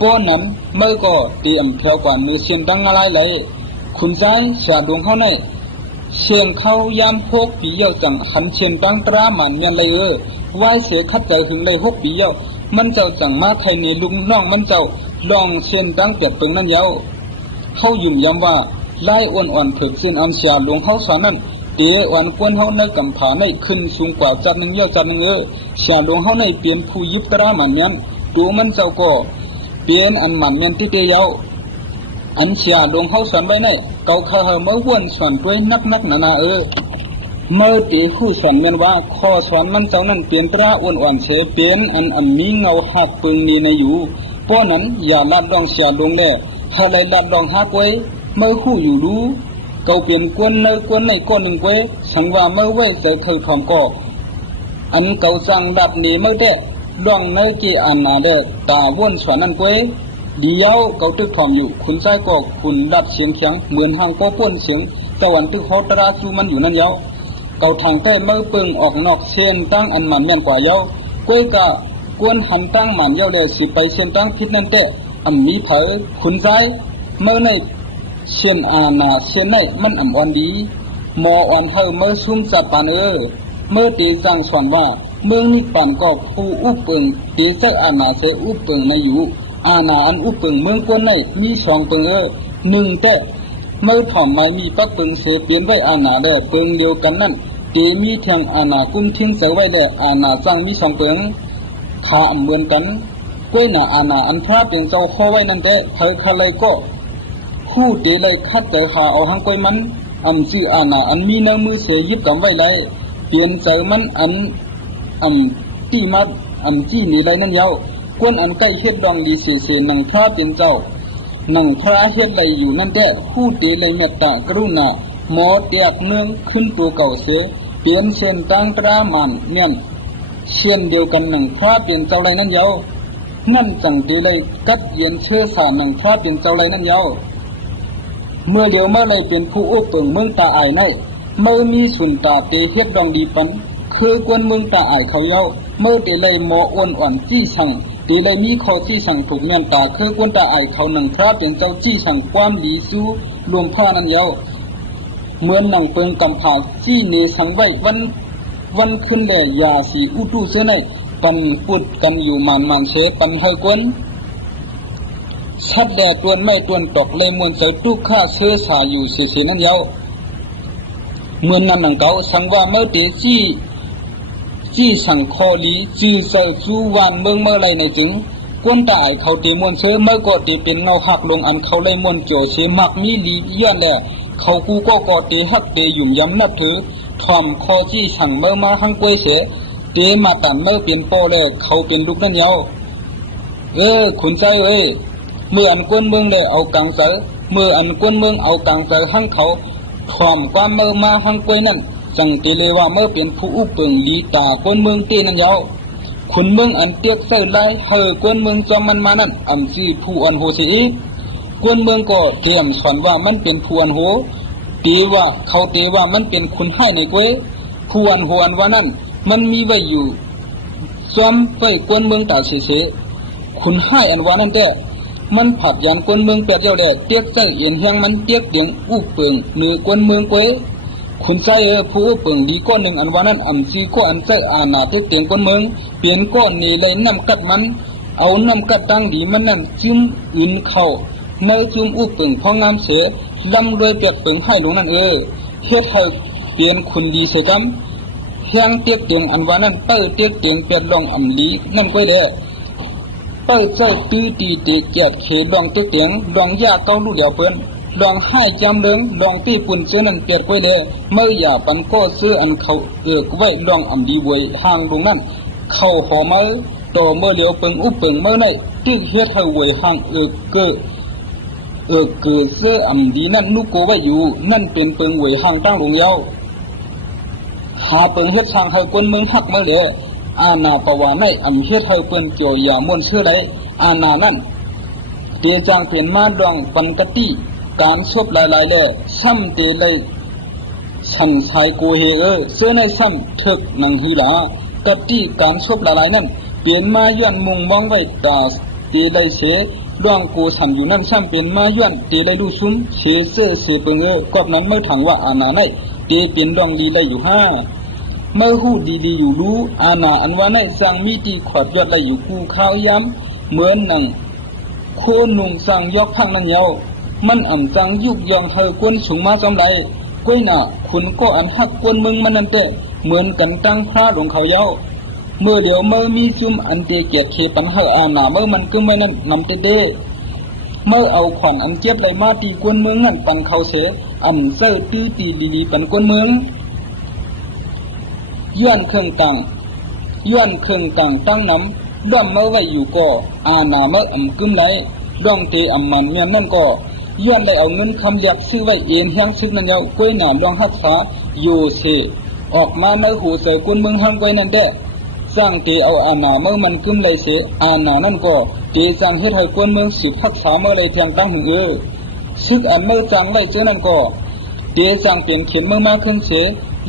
ป้อนนั้นเมื่อก็เตรียมแถวกว่ามือเส้นตั้งอะไรเลยคุณใจเสียลงเฮาในเชียงเขายามพกปีเย้าจังหันเชียงตั้งตรามันยันเลยไหวเสียคัดใจถึงเลย6 ปีเย้ามันเจ้าจังมาไทยในลุงน้องมันเจ้าลองเชียงตั้งเปียดเปิงนั่นยาวเขายืนย้ำว่าไล่อ้วนๆถึกเส้นอันเสียลงเฮาสอนนั้นเตะอ่อนกวนเฮาในกำผาในขึ้นสูงกว่าจัดหนึ่งเย้าจัดหนึ่งเสียลงเฮาในเปลี่ยนผู้ยิบตรามันยันตัวมันเจ้าก็เปลี่ยนอันมันยันที่เตยาวอันเสียลงเฮาสอนไว้ในเกาเขาเมื่อวนสอนด้วยนักหนาเมื่อตีคู่สอนเงินว่าข้อสอนมันเจ้านั้นเปลี่ยนตราอ้วนๆเสเปลี่ยนอันมีเงาหักปึงมีในอยู่เพราะนั้นอย่าลัดดองเสียลงเลยถ้าไรลัดดองหักไว้เมื่อคู่อยู่รู้เกาเปลี่ยนกวนในก้อนหนึ่งไว้สังว่าเมื่อไว้ใจเคยทอมก็อันเกาสั่งดับหนีเมื่อเด้ดองในกี่อันนาเด้ตาวนสอนนั่นไว้เดียวเกาตึกทอมอยู่คุณใจก็คุณดับเสียงเขียงเหมือนหางก็ป้นเสียงตะวันตึกเขาตราจูมันอยู่นั่นเย้าเกาทางใต้เมื่อเปิงออกนอกเส้นตั้งอันมันแม่นกว่าเย้าก้วยกะกวนหันตั้งมันเย้าเลยสิไปเส้นตั้งพิษนั่นเตะมีเผอคุณใจเมื่อในเส้นอาณาเส้นในมันอ่อนดีหมออ่อนเฮเมื่อซุ่มจัดปานเมื่อตีจังสอนว่าเมืองนี้ปานก็ผู้อุปเปิงตีเสอาณาเสอุปเปิงในอยู่อาณาอันอุปเปิงเมืองกวนในมี2 เปิงหนึ่งเตะเมื่อถ่อมไม้มีปักเปิงเสเปลี่ยนไว้อาณาเด้เปิงเดียวกันนั่นเตมีเทียงอาณากุ้มทิ้งใส่ไว้เด้อาณาจังมี2 เปิงขาเหมือนกันก้วยหน้าอาณาอันพระเป็นเจ้าข้อไว้นั่นเด้เธอเขาเลยก็คู่เตเลยคัดใจหาเอาหังก้วยมันชื่ออาณาอันมีเนื้อมือเสียยิบกำไว้เลยเปลี่ยนใจมันที่มาจี้หนีไรนั่นยาวกวนอันใกล้เฮ็ดดองดีเสียหนังพระเป็นเจ้าหนังพระเฮ็ดไรอยู่นั่นเด้คู่เตเลยเมตตากรุณาหมอเตียกเนืองขึ้นตัวเก่าเสียเปลี่ยนเส้นตั้งตรามันเนี่ยเช่นเดียวกันหนังพระเป็นเจ้าไรนั่นยาวนั่นจังเตเลยกัดเย็นเชื่อสารหนังพระเป็นเจ้าไรนั่นยาวเมื่อเดียวเมื่อไรเป็นผู้อุปเปิงเมืองตาอายในเมื่อมีสุนตาเตเฮ็ดดองดีปันคือกวนเมืองตาอายเขาเย้าเมื่อเตเลยหมออ้วนอ่อนจี้สั่งเตเลยมีข้อจี้สั่งถูกเงินตาคือกวนตาอายเขาหนังพระเป็นเจ้าจี้สั่งความดีสู้รวมผ้านั้นเย้าเหมือนหนังเปิงกำผาจี้เนสังไว้วันขึ้นแด่ยาสีอุตุเสนปันปุดกันอยู่มันเสปันเฮกวนชัดแดดตวนไม่ตวนตกเลยมวนใจทุกข้าเชื้อสายอยู่เสียนั่นเย้าเมื่อนำหนังเก่าสังว่าเมื่อเตจี้สั่งคอลีจีเซอจูวานเมืองเมื่อไรในจึงกวนตายเขาเตมวนเชื้อเมื่อก็เตเป็นเงาหักลงอันเขาเลยมวนโจเชมักมีลีย้อนแหละเขากูก็เตหักเตหยุ่มย้ำนับถือทอมคอจี้สั่งเมื่อมาหังกวยเสเตมาตันเมื่อเป็นโปแล้วเขาเป็นลูกนั่นเย้าขุนใจเมื่ออันกวนเมืองเลยเอากังเสเมื่ออันกวนเมืองเอากังเสหังเขาทอมความเมื่อมาหังกวยนั่นจังเตเลยว่าเมื่อเป็นผู้อุปเปิงลีตากวนเมืองเตนั่นเย้าขุนเมืองอันเตียกเสไลกวนเมืองจอมมันมานั่นชื่อผู้อันโหสีกวนเมืองก็เตรียมสอนว่ามันเป็นผู้อันโหเขาเตว่ามันเป็นคุณให้ในกวยผู้อันโหอันว่านั่นมันมีไว้อยู่ จอมไว้กวนเมืองตาเฉคุณให้อันว่านั่นแต่มันผัดยันกวนเมืองแปดเจ้าแดเตียกใจเอียนแหงมันเตียกเดียงอู้เปิงเนื้อกวนเมืองกวยคุณใจผู้เปิงดีก้อนหนึ่งอันว่านั้นอ่ำจีก็อันใจอาณาเตียกเตียงกวนเมืองเปลี่ยนก้อนนี้เลยนำกัดมันเอานำกัดตั้งดีมันนั่นจุ้มอื่นเข้าเนื้อจุ้มอู้เปิงพองามเสียลำรวยเปียกเปิงให้ลงนั่นเฮ็ดให้เปลี่ยนคุณดีเสียจำแหงเตียกเตียงอันว่านั้นเต้เตียกเตียงเปียดลองอ่ำลีนั่นก็เด้เปิดใจตื้อตีเตะแกดเขลองเตียงลองยาเก้าลูกเดียวเปิ้นลองให้จำเลิงลองตีปุ่นเสื้อนั่นเปียดไว้เลยเมื่ออย่าปันก็เสื้ออันเขาไว้ลองอ่ำดีไว้ห่างลงนั่นเข้าหอมือต่อเมื่อเดียวเปิงอุบเปิงเมื่อไหนตีเฮ็ดให้ไว้ห่างเกิดเสื้ออ่ำดีนั่นนุกโกไว้อยู่นั่นเป็นเปิงไว้ห่างตั้งลงยาวหาเปิงเฮ็ดช่างให้คนเมืองหักเมื่อเดียวอาณาปวาในอำเฮ็ดให้เปิ้นเกี่ยวยามวนเสื้อใดอาณานั้นเตจางเพียนมาดองปันกติการซบหลายๆเลยซ้ำเตเลยฉันชายโกเฮเสื้อในซ้ำถึกหนังหีหลากติการซบหลายๆนั้นเปลี่ยนมาย้อนมุงมองไว้ตาเตเลยเสดองกูฉันอยู่นั่นซ้ำเป็นมาย้อนเตเลยดูซุ้มเสเสื้อเสเปิงกอบนั้นเมื่อถังว่าอาณาในเตเป็นดองดีเลยอยู่ห้าเมื่อหูดีๆอยู่รู้อาณาอันว่าในสร้างมีตีขอดยอดได้อยู่คู่ข้าวย้ำเหมือนหนังโคนุ่งสร้างยอกพังนั่นเยามันอ่ำจังยุกยองเธอกวนสูงมาจำไรก้วยหนาคุณก็อันหักกวนมึงมันนั่นเตะเหมือนกันตั้งพระหลวงเขาเยาเมื่อเดี๋ยวเมื่อมีจุ่มอันเตเกียรเคปันเฮอาณาเมื่อมันก็ไม่นั่นนำเตเดเมื่อเอาของอันเจ็บไรมาตีกวนเมืองนั่นปันเขาเสอันเซอร์ตื้อตีลีปันกวนเมืองย้อนเครื่องต่างตั้งน้ำด้อมเมื่อไว้อยู่ก็อาณาเมื่ออ่ำกึมไหลดองเตอ่ำมันเมียนนั่นก็ย้อนได้เอาเงินคำเรียกซื้อไว้เองแห้งซิกนั่นเยาก้วยหนามดองหักษาโยเซออกมาเมื่อหูเสยกุนเมืองห้างไว้นั่นเด้สร้างเตเอาอาณาเมื่อมันกึมไหลเสอาณานั่นก็เตสร้างเฮ็ดให้กุนเมืองสืบหักษาเมื่อไรเทียงตั้งหึงซึกอันเมื่อจังไว้เจอนั่นก็เตสร้างเปลี่ยนเข็มเมื่อมาขึ้นเส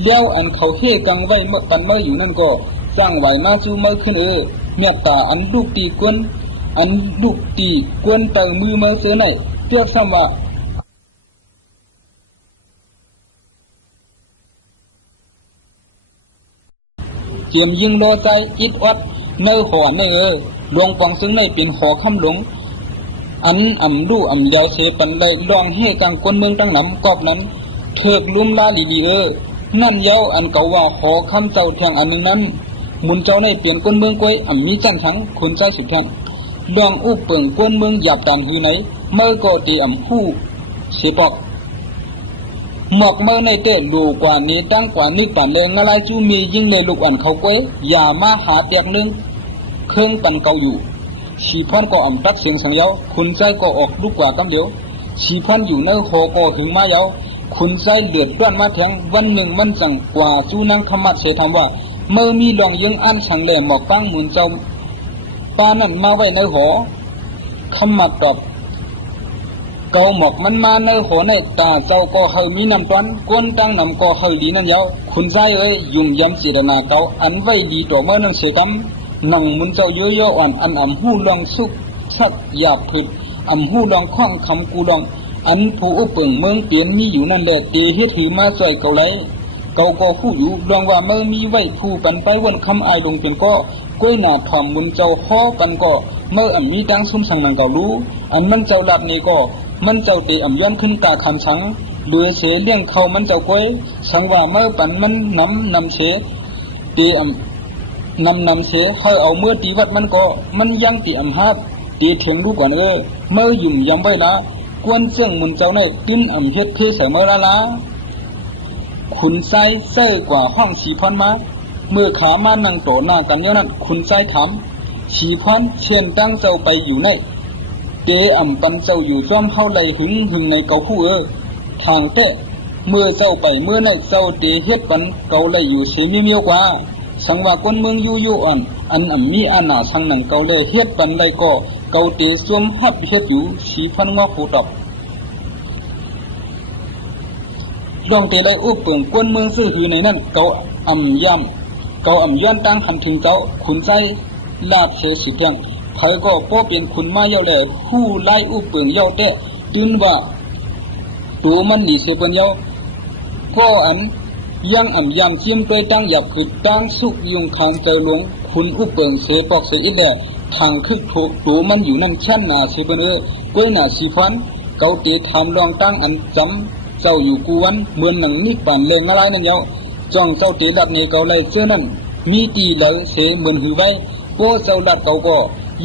เลี้ยวอันเขาเฮกังไว้เมื่อปันเมื่ออยู่นั่นก็สร้างไหวมาจูเมื่อขึ้นเมียตาอันลูกตีกวนเติมมือเมื่อเสือไหนเพื่อซ้ำว่าเจียมยิงโลใจอิดวัดเนื้อหอเนื้อหลวงปองซึ่งในเป็นหอคำหลงอันอ่ำลู่อ่ำเลี้ยวเสปันได้ลองเฮกังกวนเมืองตั้งน้ำกอบนั้นเถิกลุ่มลาลีนั่นเย้าอันเก่าว่าขอคำเจ้าแทงอันหนึ่งนั้นมุนเจ้าในเปลี่ยนก้นเมืองกวยอ่ำมีจันทั้งคนใจสุดแทงดองอุเปิงก้นเมืองหยาบดำหือไหนเมื่อก็ตีอ่ำหู้เสียปอกหมอกเมื่อในเตะดูกว่านี้ตั้งกว่านี้ปั่นแรงอะไรจูมียิ่งเลยลูกอันเขากวยอย่ามาหาเตียกนึงเครื่องปั่นเก่าอยู่ชีพันก็อ่ำตักเสียงสังเย้าคุณใจก็ออกลูกกว่ากำเดียวชีพันอยู่เนื้อโคก็ถึงมาเย้าคุณใจเดือดร้อนมาแทงวันหนึ่งมันจังกว่าจูนังขมัดเสทำว่าเมื่อมีลองยังอันฉังแหลมหมอกปังหมุนเจ้าปานั่นมาไว้ในหอขมัดตอบเกาหมอกมันมาในหอในตาเจ้าก็เฮามีน้ำตอนก้นตั้งน้ำก็เฮาดีนั่นเย้าคุณใจยุ่งยำจิรนาเกาอันไว้ดีต่อเมื่อนั้นเสียกำนั่งมุนเจ้าเยอะๆอ่อนอันอ่ำหูลองสุกชักหยาบผิดอ่ำหูลองคล้องคำกูลองอันผู้อุปเปิงเมืองเปลี่ยนมีอยู่นั่นแหละเตเฮ็ดถือมาใส่เกาไหลเกาก็ผู้อยู่ลองว่าเมื่อมีไว้ผู้ปันไปวันคำอายลงเป็นก็ก้วยหน้าทอมมุนเจ้าฮ้อปันก็เมื่ออันมีดังซุ่มสังนังเการู้อันมันเจ้าหลับนี่ก็มันเจ้าเตอ่ำย้อนขึ้นตาคำชังเลือเสเลี้ยงเขามันเจ้าก้วยสังว่าเมื่อปันมันนำเสเตอ่ำนำเสให้เอาเมื่อตีวัดมันก็มันยังตีอ่ำฮาดตีเถียงรู้ก่อนเมื่อยุ่มยำไว้ละกวนเสื่องมุนเจ้าในติ้นอ่ำเฮ็ดคือเสมอละขุนไซเซ่กว่าห้องสีพรมาเมื่อขามานั่งโตหน้ากันเยอะนั้นขุนไซถามสีพรเชียนตั้งเจ้าไปอยู่ในเตอ่ำปันเจ้าอยู่จ้อมเข้าไหลหึงในเกาผู้ทางเตะเมื่อเจ้าไปเมื่อในเจ้าเตเฮ็ดปันเกาไหลอยู่เสียมีเมียวกว่าสังว่าคนเมืองยู่อ่อนอันอ่ำมีอาณาสังนังเกาเลยเฮ็ดปันไหลก็เกาเตสวมฮับเฮ็ดอยู่สีพันงอหูตอบลองเตเลยอุปเปิงกวนเมืองซื้อหือในนั้นเกาอ่ำย่ำ เกาอ่ำย้อนตั้งหันถึงเจ้าขุนใจลาดเสสิเพียงไผก็ป้อเป็นขุนมาเยาแลผู้ไล่อุเปิงเยาเตะดึนว่าตัวมันหนีเสเปิ้นเยาก็อันยังอ่ำยามจิ้มด้วยตั้งหยับคือตั้งสุกยุงคางเจอหลวงขุนอุเปิงเสปอกเสอีแลทางคึกโถตัวมันอยู่นั่นชั้นหนาเสเปิ้นก้วยหนาสีฟันเกาตีทำลองตั้งอันจำเจ้าอยู่กูวันเหมือนหนังนิปันเลงอะไรนั่นเยาจ้องเจ้าตีดับนี้เกาเลยเจ้านั่นมีตีเลยเสเหมือนหือไว้พวกเจ้าดัดเกาก็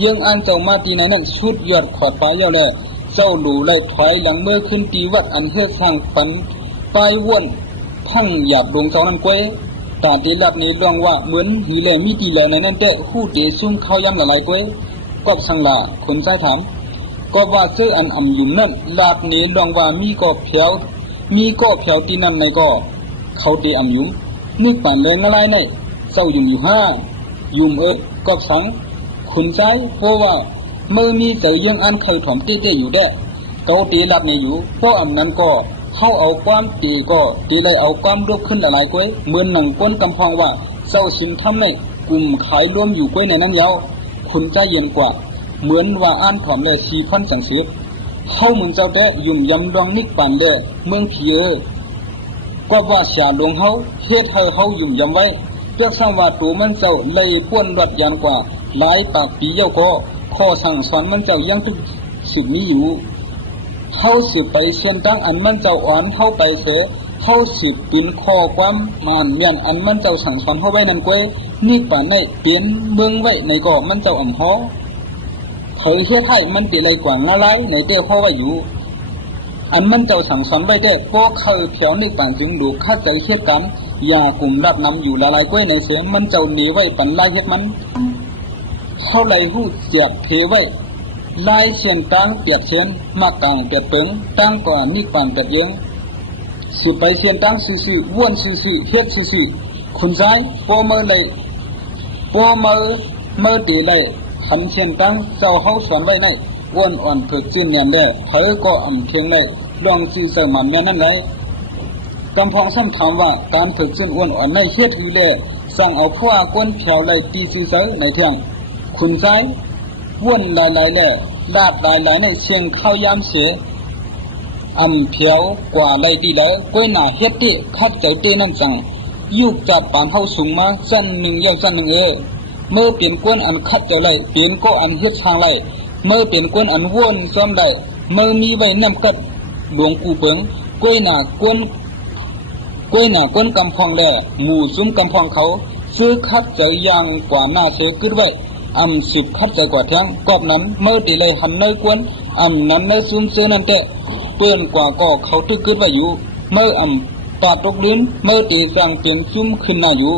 ยังอันเจ้ามาตีนั้นสุดยอดขอดปลายเยาเลยเจ้าหลู่เลยถอยหลังเมื่อขึ้นตีวัดอันเฮือสร้างปันปลายว่นพังหยาบดวงเจ้านั้นก้วยตาตีดับนี้ลองว่าเหมือนหือเลยมีตีเลยนั้นเตะคู่ตีซุ่มเข้าย้ำละลายก้วยก็สังลาคนใจถามก็ว่าซื้ออันอ่ำยุ่มนั่นลาบนี้ลองว่ามีก็เผียวตีนั่นในก็เขาตีอ่ำยุ่มนึกปั่นเลยอะไรในเจ้ายุ่มอยู่ห้ายุ่มก็สังขุนใจเพราะว่าเมื่อมีใจยังอันเคยถ่อมตีอยู่ได้เขาตีลาบนี้อยู่เพราะอ่ำนั้นก็เขาเอาความตีก็ตีเลยเอาความรูปขึ้นละลายก้วยเหมือนหนังก้นกำพองว่าเจ้าสินทำในกลุ่มขายร่วมอยู่ก้วยในนั้นยาวขุนใจเย็นกว่าเหมือนว่าอ่านถ่อมเลย4,000สังเสียเข้าเมืองเจ้าแต่ยุ่มยำดองนิกปั่นเด้เมืองเพียก็ว่าเสียลงเขาเฮ็ดให้เขายุ่มยำไว้เพื่อสร้างว่าตัวมันเจ้าเลยป้วนรวดยานกว่าหลายปากปีเย้าก็ข้อสั่งสอนมันเจ้ายังทุกสืบนี้อยู่เขาสืบไปเส้นตั้งอันมันเจ้าอ่อนเข้าไปเสือเขาสืบปืนข้อความมันเมียนอันมันเจ้าสั่งสอนเขาไว้นั่นก้วยนิกปั่นในเปลี่ยนเมืองไว้ในก็มันเจ้าอ่ำฮ้อเผยเฮ็ดให้มันตีเลยกว่าอะไรในเต้พ่อว่าอยู่อันมันเจ้าสั่งสอนไว้ได้พวกเขาเผียวในต่างจึงดูข้าใจเฮ็ดกรรมอย่ากลุ่มรับนำอยู่ละลายก้วยในเสียงมันเจ้าหนีไว้ปันลายเฮ็ดมันเขาเลยหู้เจียบเทไว้ลายเสียนกลางเปียกเสียนมากลางเปียกเปิงตั้งกว่านิปันเปียกเยงสืบไปเสียนตั้งซื่อๆว่วนซื่อๆเฮ็ดซื่อๆคุณใจพอเมื่อเลยพอเมื่อตีเลยขันเชียนตั้งเจ้าเขาสอนไว้ในอ้วนอ่อนฝึกจื้นเนียนได้เผยก็อ่ำเทียงได้ลองซื่อเสมันแม่นั่นเลยกำพองซ้ำถามว่าการฝึกจื้นอ้วนอ่อนในเฮ็ดหือเลยสั่งเอาพวกก้นแถวเลยตีซื่อเสในเทียงคุณใจว่วนหลายๆเลยลาดหลายๆในเชียงเข้ายามเสียอ่ำเผียวกว่าเลยดีเลยก้อยหน้าเฮ็ดที่คัดใจเต้นั่นสั่งยุบจับปานเฮาสูงมาสั้นหนึ่งแยกสั้นหนึ่งเมื่อเปลี่ยนก้นอันคัดเจ้าไรเปลี่ยนก็อันเฮ็ดทางไรเมื่อเปลี่ยนก้นอันว่นซ้อมได้เมื่อมีไว้น้ำกัดหลวงกูเปิงก้วยหน้าก้นกำพองแลหมู่ซุ้มกำพองเขาซื้อคัดเจอยางกว่าหน้าเสกึดไว้อ่ำสิบคัดใจกว่าแทงกอบนั้นเมื่อตีเลยหันเนยก้นอ่ำนั้นเนยซุ้มซื้อนั่นแต่เปื้อนกว่าก็เขาตึกกึดไว้อยู่เมื่ออ่ำปาดตกลิ้นเมื่อตีกลางเปลี่ยนซุ้มขึ้นหน้าอยู่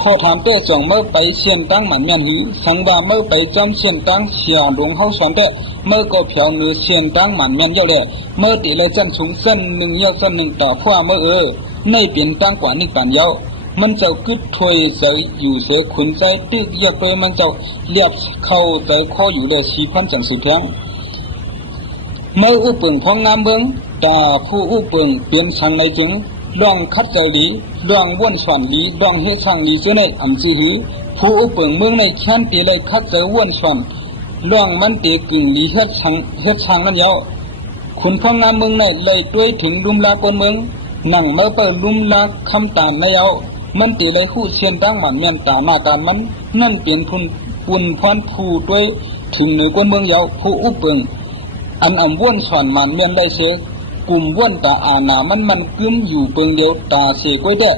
ข้อถามเต้ส่งเมื่อไปเชียนตั้งหมันแม่นหีสังว่าเมื่อไปจำเชียนตั้งเสียหลวงเฮาสอนเต้เมื่อก็เผียวเนื้อเชียนตั้งหมันแม่นเยอะเลยเมื่อตีเลยจันสูงเส้นหนึ่งเยอะเส้นหนึ่งต่อฟ้าเมื่อในเปลี่ยนตั้งกว่านิปันเยามันเจ้ากึดถวยใจอยู่เสียขุนใจตึกเยอะไปมันเจ้าเลียบเข้าใจข้ออยู่เลย4,000จังสิเพียงเมื่ออุปเปิงพองงามเบิ้งตาผู้อุปเปิงเปลี่ยนสังในจึงลองคัดเจลีลองว่นสวนลีลองเฮ็ดช่างลีเจในอำจีหือผู้อุปเปิงเมืองในแค้นตีเลยคัดเจว่นสวนลองมันตีกึ่งลีเฮ็ดช่างนั่นยาวคุณพ่องามเมืองในเลยด้วยถึงลุมลาปนเมืองนั่งเมื่อเปิดลุมลาคำตานในยาวมันตีเลยคู่เชียนตั้งหมันเมียนตาหน้าการมันนั่นเปลี่ยนปุ่นพรผู้ด้วยถึงเหนือกวนเมืองยาวผู้อุปเปิงอันว่นสวนมันเมียนได้เสียกลุ่มว่นตาอาณามันกึ้มอยู่เปิงเดียวตาเสกไว้ได้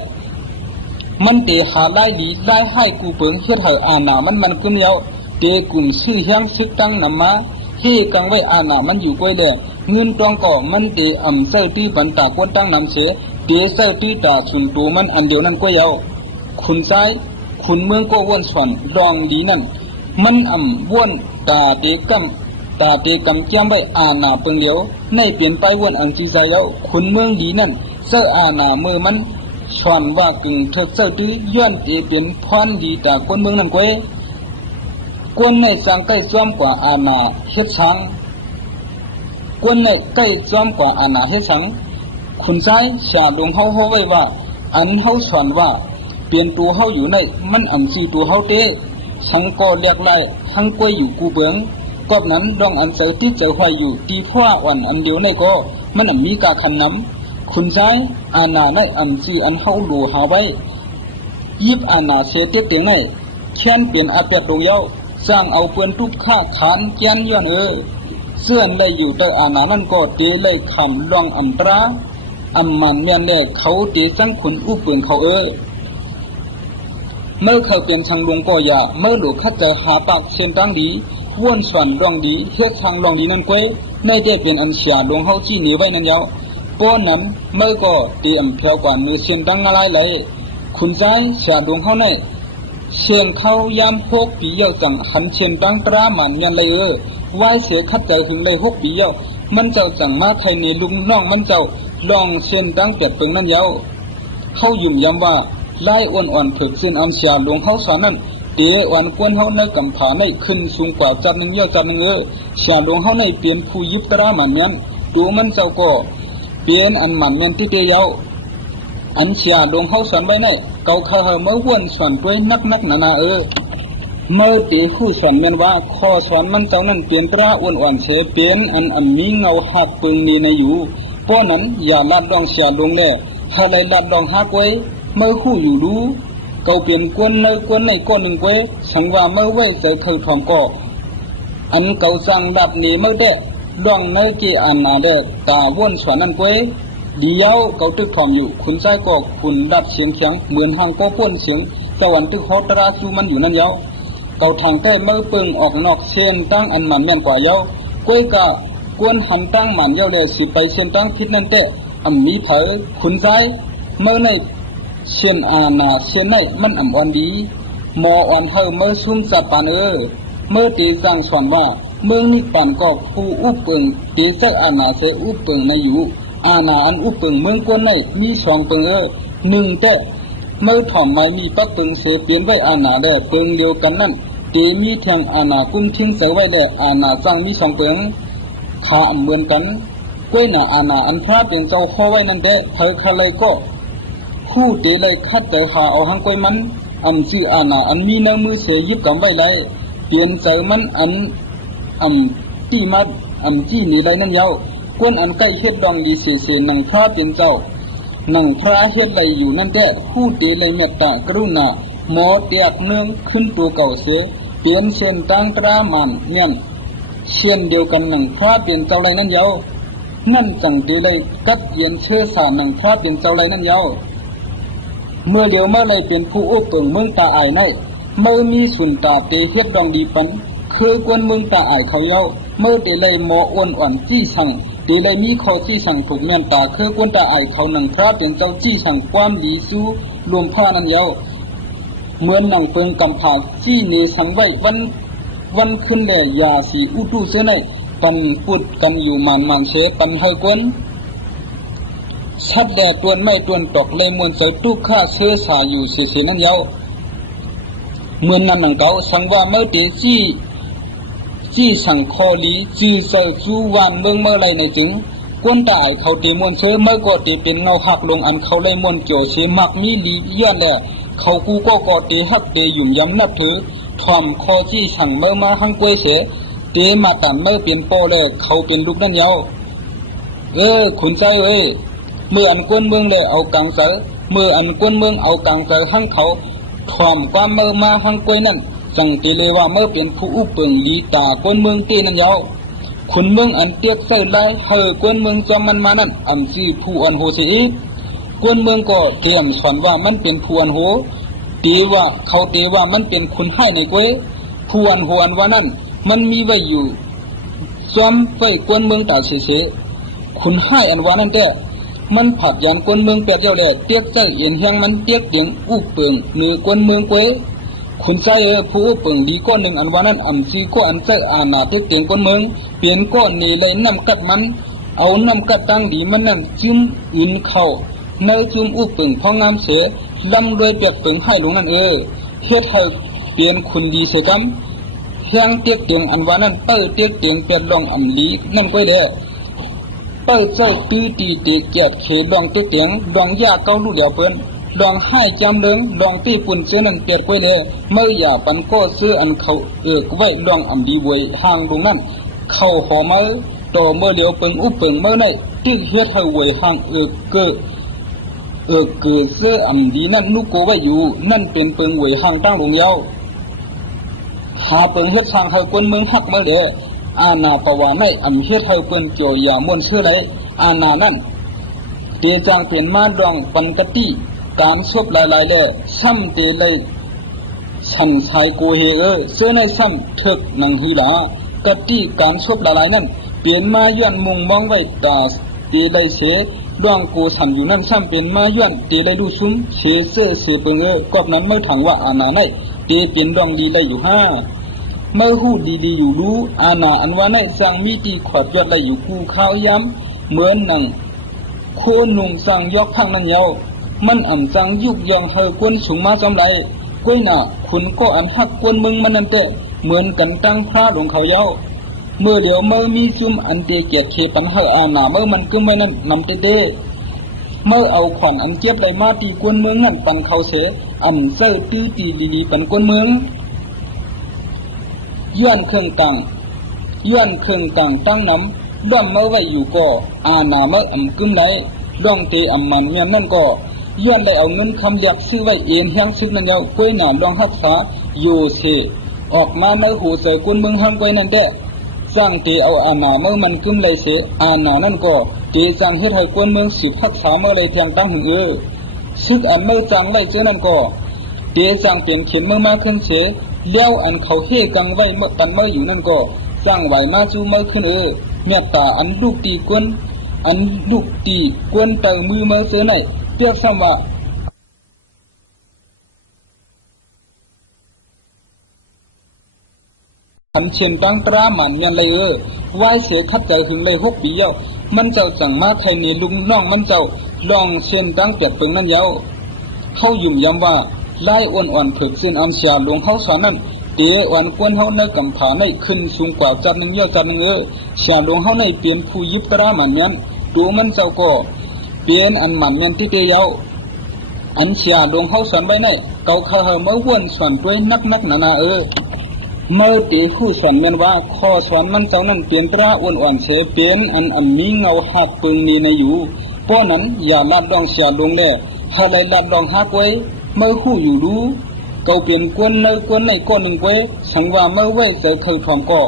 มันเตะหาได้ดีได้ให้กูเปิงเฮ็ดให้อาณามันกึ้มเดียวเตะกลุ่มซื้อเฮียงซึกตั้งนำมาเฮกังไว้อาณามันอยู่ไว้เด้เงินตองก็มันเตะเซ้าที่บันตากวนตั้งนำเสียเตะเซ้าที่ตาสุนตูมันอันเดียวนั้นก็ยาวขุนซ้ายขุนเมืองก็ว่นสวนรองดีนั่นมันว่นตาเตะกำตาเตกำจ้ำไว้อาณาเปิงเดียวในเปลี่ยนไปวนอังจีใจแล้วขุนเมืองดีนั่นเสื้ออาณาเมื่อมันสอนว่ากึ่งเธอเสื้อตื้อย้อนเตเปลี่ยนพรดีตาคนเมืองนั่นก้อยกวนในสังใกล้จ้อมกว่าอาณาเฮ็ดช้างกวนในใกล้จ้อมกว่าอาณาเฮ็ดช้างขุนใจชาดงเฮาไว้ว่าอันเฮาสอนว่า เปลี่ยนตัวเฮาอยู่ในมันอันซีตัวเฮาเตสังก็เรียกไล่หังกวยอยู่กูเบิงกอบนั้นดองอันเสติเจอหอยอยู่ตีพ่ออ่อนอันเดียวในก็มันอันมีกาคำนำคุณใจอาณาในอันซีอันเฮาดูหาไว้ยิบอาณาเสติเตียงในแค้นเปลี่ยนอาเปียดดงเย้าสร้างเอาเปือนทุกข้าขานแกนย้อนเสื่อนได้อยู่แต่อาณานั้นก็เตเลยคำลองอัมตราอัมมันเมียนแน่เขาเตสังขุนอุปืนเขาเมื่อเขาเป็นช่างลงก็อย่าเมื่อหลูกขัดใจหาปากเส้นตั้งดีว่นส่วนรองดีเฮ็ดทางรองดีนั่นก้วยไม่ได้เป็นอันเสียลงเฮาจี้หนีไว้นั่นยาวป้อนนั้นเมื่อก็เตรียมเพียวกว่ามือเส้นตั้งอะไรเลยคุณใจเสียลงเฮาในเชียงเขายามพกปีเยาจังขันเชียงตั้งตราหมันยันเลยไหวเสียขัดใจถึงเลย6 ปีเยามันเจ้าจังมาไทยในลุงน้องมันเจ้าลองเส้นตั้งเปียดเปิงนั่นยาวเขายุ่มย้ำว่าไล่อ่อนๆถึกสิ้นอันเสียลงเฮาสอนนั้นเตอ่อนกวนเฮาในกำผาในขึ้นสูงกว่าจัดหนึ่งเยาจัดหนึ่งเสียลงเฮาในเปลี่ยนผู้ยิบตราหมันยันดูมันเจ้าก็เปลี่ยนอันหมันยันที่เตยาวอันเสียลงเฮาสอนไว้ในเก่าเขาเมื่อวนสอนด้วยนักหนาเมื่อตีคู่สอนเมียนว่าข้อสอนมันเจ้านั้นเปลี่ยนปลาอ้วนๆเสเปลี่ยนอันมีเงาหักปึงนี้ในอยู่เพราะนั้นอย่าลัดดองเสียลงเลยถ้าเลยลัดดองหักไว้เมื่อคู่อยู่ดูเก่าเปลี่ยนกวนในก้อนหนึ่งไว้สังว่าเมื่อไว้ใส่เคยทอมก็อันเก่าสั่งดับนี้เมื่อเดะดองในกี่อันนาเดะตาวนสอนนั้นไว้เดียวเก่าตึกทอมอยู่คุณใจก็คุณดับเสียงเขียงเหมือนหางก็พ่นเสียงสวรรค์ตึกฮอตราซูมันอยู่นั่นเยาเก่าทางใต้เมื่อเปิงออกนอกเส้นตั้งอันมันแม่นกว่าเยาก้อยกะกวนหันตั้งมันเยาเลยสิไปเส้นตั้งพิษนั่นเตะมีเผยคุณใจเมื่อในเส้นอาณาเส้นในมันอ่อนดีหมออ่อนเฮเมื่อซุ่มสับปานเมื่อตีสร้างสอนว่าเมืองนี้ปันก็ผู้อุปเปิงตีเสอาณาเสอุปเปิงในอยู่อาณาอันอุปเปิงเมืองกวนในมี2 เปิงหนึ่งเตะเมื่อถ่อมไม้มีปักเปิงเสเปลี่ยนไว้อาณาได้เปิงเดียวกันนั่นตีมีเทียงอาณากุ้มทิ้งใส่ไว้ได้อาณาสร้างมี2 เปิงขาเหมือนกันก้วยหน้าอาณาอันพระเป็นเจ้าข้อไว้นั่นเตะเธอเขาเลยก็คู่เตเลยคัดแต่หาเอาหังก้อยมันชื่ออาณาอันมีเนื้อมือเสียยิบกับไว้เลยเปลี่ยนใจมันที่มาจี้นี่เลยนั่นยาวกวนอันใกล้เฮ็ดดองดีเสียหนังพระเป็นเจ้าหนังพระเฮ็ดไรอยู่นั่นแต่คู่เตเลยเมตตากรุณาหมอเตียกเนืองขึ้นตัวเก่าเสียเปลี่ยนเส้นตั้งตรามันเนี่ยเช่นเดียวกันหนังพระเป็นเจ้าไรนั่นยาวนั่นจังเตเลยกัดเย็นเชื้อสารหนังพระเป็นเจ้าไรนั่นยาวเมื่อเดียวเมื่อไรเป็นผู้อุปเปิงเมืองตาอายในเมื่อมีสุนตาเตเฮ็ดดองดีปันคือกวนเมืองตาอายเขาเย้าเมื่อเตเลยหมออ้วนจี้สั่งเตเลยมีข้อจี้สั่งถูกแม่นตาคือกวนตาอายเขาหนังพระเป็นเจ้าจี้สั่งความดีสู้รวมผ้านั้นเย้าเหมือนหนังเปิงกำผาจี้เนสังไว้วันขึ้นแลยาสีอุตุเสนปันปุดกันอยู่มันเสปันเฮกวนชัดแดดตวนไม่ตวนตกเลยมวนเสยทุกข้าเชื้อสาอยู่เสียนั่นเย้าเหมือนนั้นหนังเก่าสังว่าเมื่อเตจี้สังคอลีจีเสยจูวานเมืองเมื่อไรในจึงกวนตายเขาเตมวนเชื้อเมื่อก็เตเป็นเงาหักลงอันเขาเลยมวนเกี่ยวเสียมักมีลีย้อนแหละเขากูก็เตหักเตยุ่มย้ำนับถือทอมคอจี้สั่งเมื่อมาหังกวยเสเตมาตันเมื่อเป็นโปเลยเขาเป็นลูกนั่นเย้าคุณใจเมื่ออันกวนเมืองเลยเอากังเสเมื่ออันกวนเมืองเอากังเสหังเขาทอมความเมื่อมาหังกวยนั่นสังเตเลยว่าเมื่อเป็นผู้อุปเปิงลีตากวนเมืองเตนั่นเย้าคุณเมืองอันเตียกเสไลกวนเมืองจอมมันมานั่นชื่อผู้อันโหสีกวนเมืองก็เตรียมสอนว่ามันเป็นผู้อันโหตีว่าเขาเตว่ามันเป็นคุณให้ในกวยผู้อันโหอันว่านั่นมันมีไว้อยู่จอมไว้กวนเมืองตาเสคุณให้อันว่านั่นแต่มันผัดยันกวนเมืองเป็ดเจ้าแหล่เตียกใจเอ็นเฮียงมันเตียกเตียงอุปเปิงเนื้อกวนเมืองกวยคุณใจผู้อุปเปิงดีก้อนหนึ่งอันว่านั้นซีก็อันใจอาณาเตียกเตียงกวนเมืองเปลี่ยนก้อนนี้เลยน้ำกัดมันเอาน้ำกัดตั้งดีมันนั่นจุ่มอื่นเข้าเนื้อจุ่มอุปเปิงพองามเสียลำโดยเปียกเปิงให้ลงนั่นเฮ็ดให้เปลี่ยนคุณดีเสียกันเฮียงเตียกเตียงอันว่านั้นเปิดเตียกเตียงเปียลองลีนั่นกวยเด้เปิดเจ้าตีตีเตะแกะเขดองเตียงดองยาเก้าลูกเดียวเปิ้น ลองให้จำเลิงลองตีปุ่นเจนันเปียดไว้เลยเมื่ออย่าปันก็ซื้ออันเขาไว้ลองอำดีไว้ห่างตรงนั้นเข้าหอมือต่อเมื่อเดียวเปิงอุปเปิงเมื่อไหนที่เฮ็ดให้ไว้ห่างเกิดเสื้ออำดีนั่นนุกโกไว้อยู่นั่นเป็นเปิงไว้ห่างตั้งลงยาวหาเปิงเฮ็ดสร้างให้คนเมืองฮักเมื่อเดียวอาณาปวาไม่อำเฮ็ดให้เปิ้นเกี่ยวอย่ามวนเสื้อไรอาณานั่นเตจางเปลี่ยนมาดองปันกติการซบหลายๆเลยซ้ำเตเลยฉันชายกูเฮเสื้อในซ้ำถึกนังฮีลากติการซบหลายๆนั่นเปลี่ยนมาย้อนมุงมองไว้ตาเตเลยเสดวงกูฉันอยู่นั่นซ้ำเปลี่ยนมาย้อนเตเลยดูซุ้มเสเสื้อเสเปิงกอบนั้นเมื่อถังว่าอาณาในเตเปลี่ยนดองดีได้อยู่ห้าเมื่อหูดีๆอยู่รู้อาณาอันว่าในสังมีตีขวดยอดได้อยู่กูข้าวย้ำเหมือนหนังโคนุ่งสังยกพังนั่นเยามันอ่ำจังยุกยองเฮกวนสูงมาจำไรก้อยหน้าคุณก็อันหักกวนมึงมันนั่นเตะเหมือนกันตั้งพระหลวงเขาเยาเมื่อเดียวเมื่อมีจุ่มอันเตเกียรเคปันเฮอาณาเมื่อมันก็ไม่นั่นนำเตเมื่อเอาขวัญอันเจ็บได้มาตีกวนเมืองนั่นปันเขาเสอ่ำเซอตื้อตีลีปันกวนเมืองย้อนเครื่องต่างตั้งน้ำด้อมเมื่อไว้อยู่ก็อาณาเมื่ออ่ำกึ่มไหนร่องเตอ่ำมันเมียนนั่นก็ย้อนได้เอาเงินคำเรียกซื้อไว้เองแห้งซึกนั่นเยาก้อยหนามลองรักษาโยเซออกมาเมื่อหูใส่กุนเมืองห้างก้อยนั่นแดะสร้างเตเอาอาณาเมื่อมันกึ่มไหลเสอาณานั่นก็เตจังเฮ็ดให้กุนเมืองสืบรักษาเมื่อไรเพียงตั้งหึงซึกอันเมื่อจังไว้เจ้านั่นก็เตจังเปลี่ยนเข็มเมื่อมาขึ้นเสเลี้ยวอันเขาเฮกังไว้เมื่อตันเมื่ออยู่นั่นก็สร้างไหวมาจูเมื่อขึ้นเมตตาอันลูกตีกวนอันลูกตีกวนเตอมือเมื่อเสือไหนเปียกซ้ำว่าทำเชียนตั้งตราหมันยันเลยไหวเสียคัดใจถึงเลย6 ปีเย้ามันเจ้าจังมาไทยนี่ลุงน้องมันเจ้าลองเชียนตั้งเปียกเปิงนั่นเย้าเข้ายุ่มย้ำว่าไล่อ่อนๆเถิดเส้นอัมเสียหลวงเขาสอนนั่นเตอ่อนกวนเขาในกำผาในขึ้นสูงกว่าจัดหนึ่งเยอะจัดหนึ่งเสียหลวงเขาในเปลี่ยนผู้ยิบกระหมันยันดูมันเจ้าก็เปลี่ยนอันหมันยันที่เตยาวอันเสียหลวงเขาสอนไว้ในเก่าเขาเมื่อวนสอนด้วยนักหนาเมื่อเตผู้สอนเมียนว่าข้อสอนมันเจ้านั้นเปลี่ยนกระอ่อนเสียเปลี่ยนอันมีเงาหักปึงมีในอยู่เพราะนั้นอย่าลัดดองเสียหลวงเลยถ้าได้ลัดดองหักไว้เมื่อคู่อยู่รู้เก่าเปลี่ยนกวนในก้อนหนึ่งไว้สังว่าเมื่อไว้เกิดเคยทองก็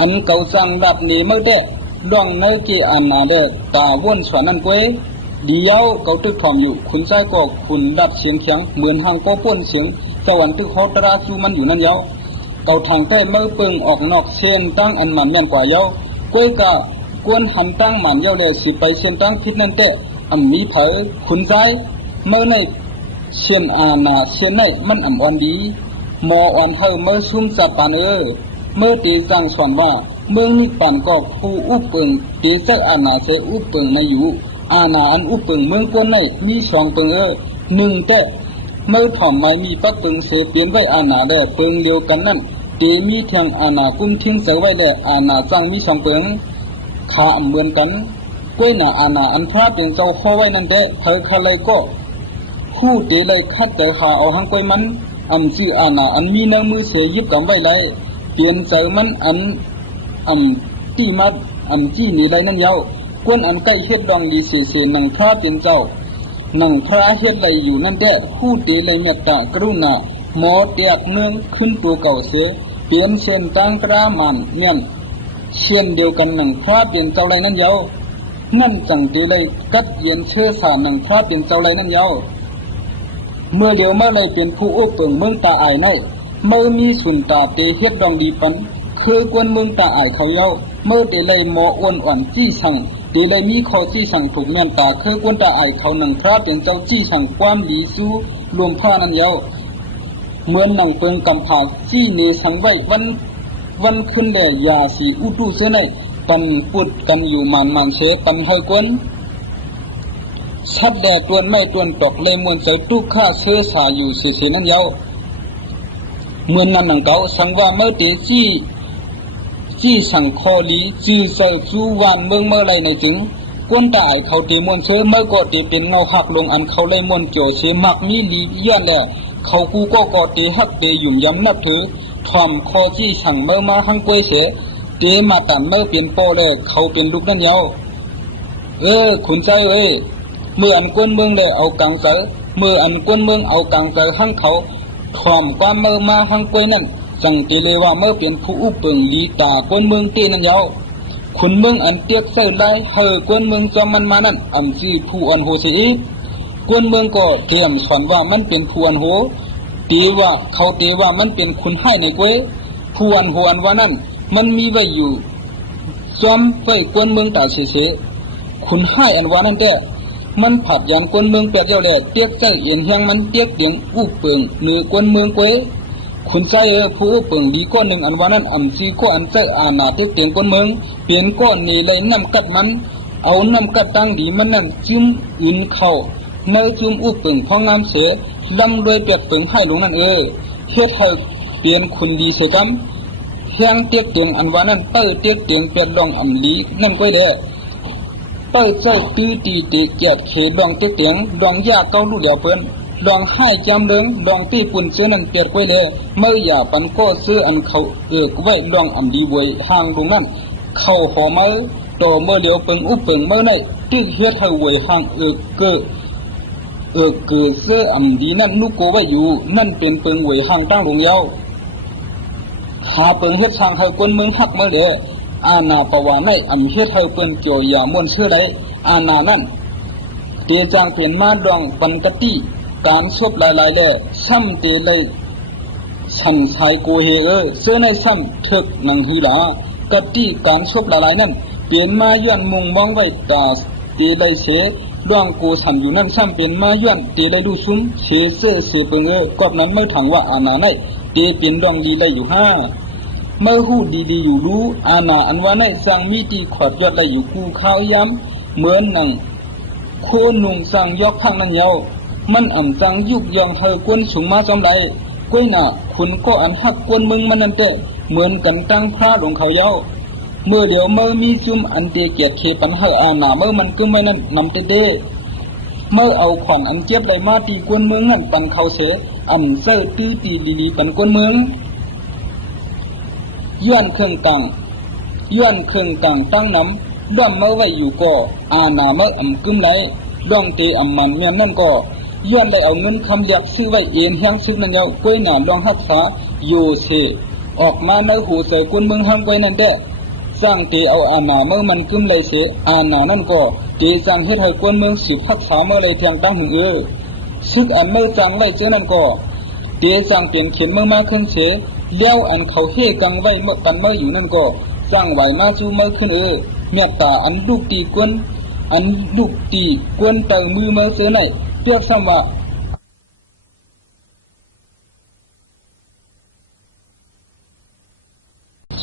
อันเก่าจังดับนี้เมื่อเดดองในเกอันนาเดตาวนสวนนั่นไว้เดียวเก่าตึกทองอยู่คุณใจก็คุณดับเสียงเขียงเหมือนหางก็ป้นเสียงสวรรค์ตึกเขาตราจูมันอยู่นั่นเยาเก่าทางใต้เมื่อเปิงออกนอกเส้นตั้งอันมันแม่นกว่าเยาก้อยกะกวนหันตั้งมันเยาเลยสิไปเส้นตั้งพิษนั่นเตะมีเผยคุณใจเมื่อในเชียนอาณาเชียนในมันอ่อนดีมออ่อนเฮเมื่อซุ่มจัดปานเมื่อตีจังสอนว่าเมืองนี้ปานก็ผู้อุปเปิงตีเสอาณาเสอุปเปิงในอยู่อาณาอันอุปเปิงเมืองกวนในมี2เปิงหนึ่งแต่เมื่อถ่อมไม้มีปักเปิงเสเปลี่ยนไว้อาณาได้เปิงเดียวกันนั่นตีมีเทียงอาณากุ้มทิ้งเสไว้ได้อาณาจังมี2เปิงขาเหมือนกันก้วยหน้าอาณาอันพระเป็นเจ้าข้อไว้นั่นแต่เธอคาเลยก็ผู้เตเลยคัดแต่หาเอาหังก้อยมันชื่ออาณาอันมีเนื้อมือเสียยิบกับไว้เลยเปลี่ยนใจมันที่มัดจี้นี่ได้นั่นเยาวกวนอันใกล้เฮ็ดดองดีเสียหนังพระเป็นเจ้าหนังพระเฮ็ดได้อยู่นั่นแต่ผู้เตเลยเมตตากรุณาหมอเตียกเมืองขึ้นตัวเก่าเสียเปลี่ยนเส้นตั้งตรามันเนี่ยเช่นเดียวกันหนังพระเป็นเจ้าไรนั่นเยาวนั่นจังเตเลยกัดเย็นเชื่อสาหนังพระเป็นเจ้าไรนั่นเยาวเมื่อเดียวเมื่อไรเป็นผู้อุปเปิงเมืองตาอายในเมื่อมีสุนตาเตเฮ็ดดองดีปันคือกวนเมืองตาอายเขาเย้าเมื่อเตเลยหมออ้วนอ่อนจี้สั่งเตเลยมีข้อจี้สั่งถูกแม่นตาคือกวนตาอายเขาหนังพระเป็นเจ้าจี้สั่งความดีสู้รวมผ้านั้นเย้าเหมือนหนังเปิงกำผาจี้เนสังไว้วันขึ้นแด่ยาสีอุตุเสนปันปุดกันอยู่มันเสปันให้กวนชัดแดดตวนไม่ตวนตกเลยมวนใจทุกข้าเชื้อสายอยู่เสียนั้นเย้าเมื่อนั้นหนังเก่าสังว่าเมื่อเตจี้สั่งคอลีจื้อเสือจูวานเมืองเมื่อไรในจึง กวนตายเขาตีมวนเสือเมื่อก็ตีเป็นเงาหักลงอันเขาเลยมวนโจเสมักมีลีย้อนแหละเขากูก็ตีหักตีหยุ่มย้ำนับถือทอมคอจี้สั่งเมื่อมาหังกวยเสตีมาตันเมื่อเป็นโปเลยเขาเป็นลูกนั่นเยาขุนใจเมื่ออันกวนเมืองเลยเอากังเสือเมื่ออันกวนเมืองเอากังเสือหังเขาทอมความเมื่อมาหังกวยนั่นสั่งตีเลยว่าเมื่อเป็นผู้อุปเปิงลีตากวนเมืองตีนั่นเยาขุนเมืองอันเตียกเส้ได้เฮอกวนเมืองจอมมันมานั่นอันซีผู้อันโหสีกวนเมืองก็เตรียมสอนว่ามันเป็นผู้อันโหตีว่าเขาตีว่ามันเป็นคุณให้ในกวยผู้อันโหอันว่านั่นมันมีไว้อยู่จอมไว้กวนเมืองตาเสคุณให้อันว่านั่นแก่มันผัดยันกวนเมืองแปดเจ้าแหล่เตียกใจเอ็นเฮียงมันเตียกเตียงอุเปิงหรือกวนเมืองกวยคุณใจผู้อุเปิงดีก้อนหนึ่งอันว่านั่นอันซีก็อันใจอาณาเตียกเตียงกวนเมืองเปลี่ยนก้อนนี้เลยน้ำกัดมันเอาน้ำกัดตั้งดีมันนั่นจุ่มอื่นเข้าเนื้อจุ่มอุเปิงพองามเสียลำโดยเปียกเปิงให้ลงนั่นเฮ็ดให้เปลี่ยนคุณดีเสียจำเฮียงเตียกเตียงอันว่านั่นเต้เตียกเตียงเปียดองอำลีนั่นก็ได้เต้ใจตื้อตีเตียเกียดเขดองเตียกเตียงดองยาเก้าลูกเดียวเปิ้นดองให้จำเดิงดองปีปุ่นเสื้อนั่นเปียดไว้เลยเมื่ออย่าปันก็เสื้ออันเขาไว้ดองอำดีไว้ห่างตรงนั้นเข้าหอมือโตเมื่อเดียวเปิงอุเปิงเมื่อไหนที่เฮ็ดให้ไว้ห่างเกิดเสื้ออำดีนั่นนุกโกไว้อยู่นั่นเป็นเปิงไว้ห่างตั้งลงยาวหาเปิงเฮ็ดทางให้คนเมืองหักเมื่อเดอาณาปวาในอำเฮ็ดให้เปิงเกี่ยวยามวนเสื้อใดอาณานั่นเตจางเปลี่ยนมาดองปันกติการซบหลายๆเลยซ้ำเตเลยฉันชายโกเฮเสื้อในซ้ำถึกนังฮีลากติการซบหลายๆนั่นเปลี่ยนมาย้อนมุงมองไว้ตาเตเลยเสดวงกูฉันอยู่นั่นซ้ำเปลี่ยนมาย้อนเตเลยดูซุ้มเสเสื้อเสเปิงกอบนั้นเมื่อถังว่าอาณาในเตเปลี่ยนดองดีได้อยู่ห้าเมื่อหูดีอยู่รู้อาณาอันว่าในสร้างมีตีขอดยอดได้อยู่กูข้าวย้ำเหมือนหนังโคนุ่งสั่งยกทางนั้นเยามันอ่ำจังยุกยองเฮอกวนสูงมาจำไรก้อยหน้าคุณก็อันหักกวนมึงมันนั่นเตะเหมือนกันตั้งพระหลวงเขาเยาเมื่อเดี๋ยวเมื่อมีจุ่มอันเตเกียรเคปันเฮอาณาเมื่อมันก็ไม่นั่นนำเตเมื่อเอาของอันเจ็บได้มาตีกวนเมืองนั่นปันเขาเสอ่ำเซอร์ตื้อตีลีปันกวนเมืองย้อนเครื่องตังตั้งน้ำด้อมเมื่อไว้อยู่ก็อาณาเมื่ออ่ำกึมไรดองเตอ่ำมันเมียนนั่นก็ย้อนได้เอาเงินคำเรียกซื้อไว้เองแห้งซิกนั่นเยากล้วยหนามลองหักษาโยเซออกมาในหูใส่กุนเมืองห้ามไว้นั่นแด้สร้างเตเอาอาณาเมื่อมันกึมไรเสอาณานั่นก็เตจังเฮ็ดให้กุนเมืองสืบหักษาเมื่อไรเทียงตั้งหึงซึกอันเมื่อจังไว้เจ้านั่นก็เตจังเปลี่ยนเข็มเมื่อมาขึ้นเสเลี้ยวอันเขาเฮกังไว้เมื่อตันเมื่ออยู่นั่นก็สร้างไหวมาจูเมื่อขึ้นเมียตาอันลูกตีกวนเต่ามือเมื่อเสือไหนเรียกซ้ำว่า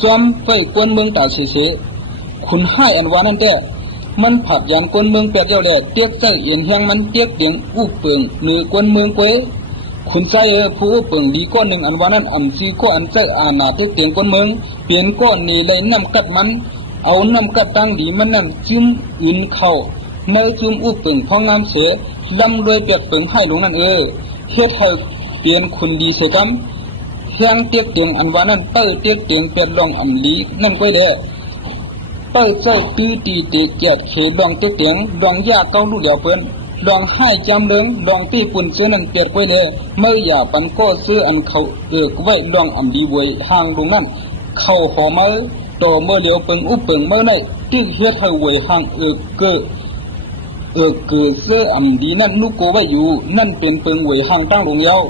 ซ้อมไฟกวนเมืองตาเสคุณให้อันว่านั่นแก่มันผัดยันกวนเมืองแปดเจ้าแหล่เตียกใจเอียนแห้งมันเตียกเตียงอุเปิงหรือกวนเมืองกวยคุณใจผู้อุเปิงดีก้อนหนึ่งอันว่านั่นอ่ำซีก็อันใจอาณาเตียกเตียงกวนเมืองเปลี่ยนก้อนนี้เลยน้ำกัดมันเอาน้ำกัดตั้งดีมันนั่นจุ่มอื่นเข้าเมื่อจุ่มอุเปิงพองามเสียลำรวยเปียกเปิงให้ลงนั่นเฮ็ดให้เปลี่ยนคุณดีเสียจำเฮียงเตียกเตียงอันว่านั่นเต้เตียกเตียงเปียดลองอำลีนั่นก็ได้เต้เจ้าตื้อตีเตเกียดเขดองเตียกเตียงดองยาเก้าลูกเดียวเปิ้นดองให้จำเดิงดองปีปุ่นเสื้อนั่นเปียดไว้เลยเมื่ออย่าปันก็ซื้ออันเขาไว้ดองอำลีไว้ห่างลงนั่นเข้าหอมือโตเมื่อเดียวเปิงอุเปิงเมื่อไหนที่เฮ็ดให้ไว้ห่างเกิดเสื้ออำดีนั่นนุกโกไว้อยู่นั่นเป็นเปิงไว้ห่างตั้งลงยาว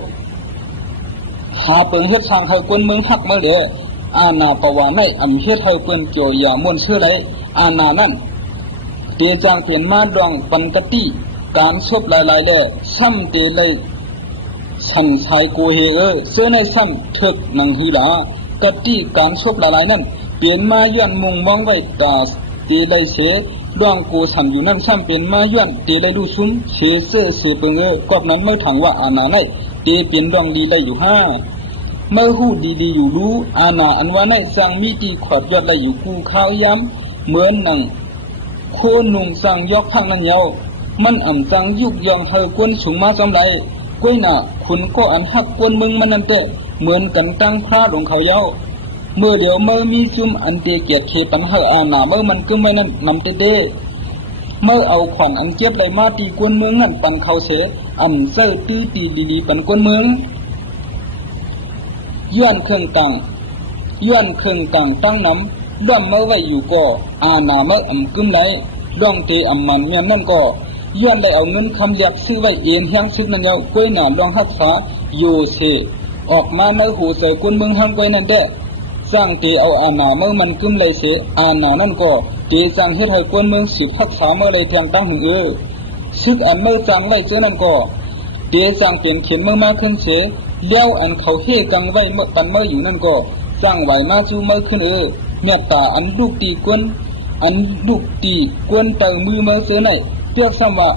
หาเปิงเฮ็ดทางให้คนเมืองหักเมื่อเดอาณาปวาในอำเฮ็ดให้เปิ้นเกี่ยวยามวนเสื้อใดอาณานั่นเตจางเปลี่ยนมาดองปันกติการซบหลายๆซ้ำเตเลยฉันชายโกเฮเสื้อในซ้ำถึกนังฮีลากติการซบหลายๆนั่นเปลี่ยนมาย้อนมุงมองไว้ตาเตเลยเสดวงกูฉันอยู่นั่นซ้ำเป็นมาย้อนเตเลยดูซุ้มเสเสื้อเสเปิงกอบนั้นเมื่อถังว่าอาณาในเตเปลี่ยนดองดีได้อยู่ห้าเมื่อหูดีอยู่รู้อาณาอันว่าในสร้างมีตีขอดยอดได้อยู่กูข้าวย้ำเหมือนหนังโค โคนุ่งสั่งยอกพังนั้นเยามันอ่ำจังยุกยองเฮอกวนสูงมาจำไรก้วยหน้าคุณก็อันหักกวนมึงมันนั่นเตะเหมือนกันตั้งพระหลวงเขาเยาเมื่อเดี๋ยวเมื่อมีจุ่มอันเตเกียรติเคปันเฮอาหนาเมื่อมันก็ไม่นั่นนำเตเตเมื่อเอาขวัญอันเจ็บได้มาตีกวนเมืองนั่นปันเขาเสอ่ำเซอตีตีดีปันกวนเมืองย้อนเครื่องตังตั้งน้ำด้อมเมื่อไว้อยู่ก็อาหนาเมื่ออ่ำกึมไหลร่องเตอ่ำมันเมียนนั่นก็ย้อนได้เอาเงินคำเรียกซื้อไว้เอ็นแห้งซึกนั่นเยาก้วยหนามรองหักษาอยู่เสออกมาเมื่อหูใส่กวนเมืองห้างก้วยนั่นเด้สร้างตีเอาอาหนาเมื่อมันกึมเลยเสอาหนานั่นก็ตีสร้างเฮ็ดให้กวนเมืองสิบหักษาเมื่อเลยเพียงตั้งหึงซึกอันเมื่อจังไว้เจ้านั่นก็ตีสร้างเปลี่ยนเข็มเมื่อมาขึ้นเสเลี้ยวอันเขาเฮกังไว้เมื่อปันเมื่ออยู่นั่นก็สร้างไหวมาจูเมื่อขึ้นเมตตาอันลูกตีกวนอันลูกตีกวนเต่ามือเมื่อเสือไหนเรียกซ้ำว่า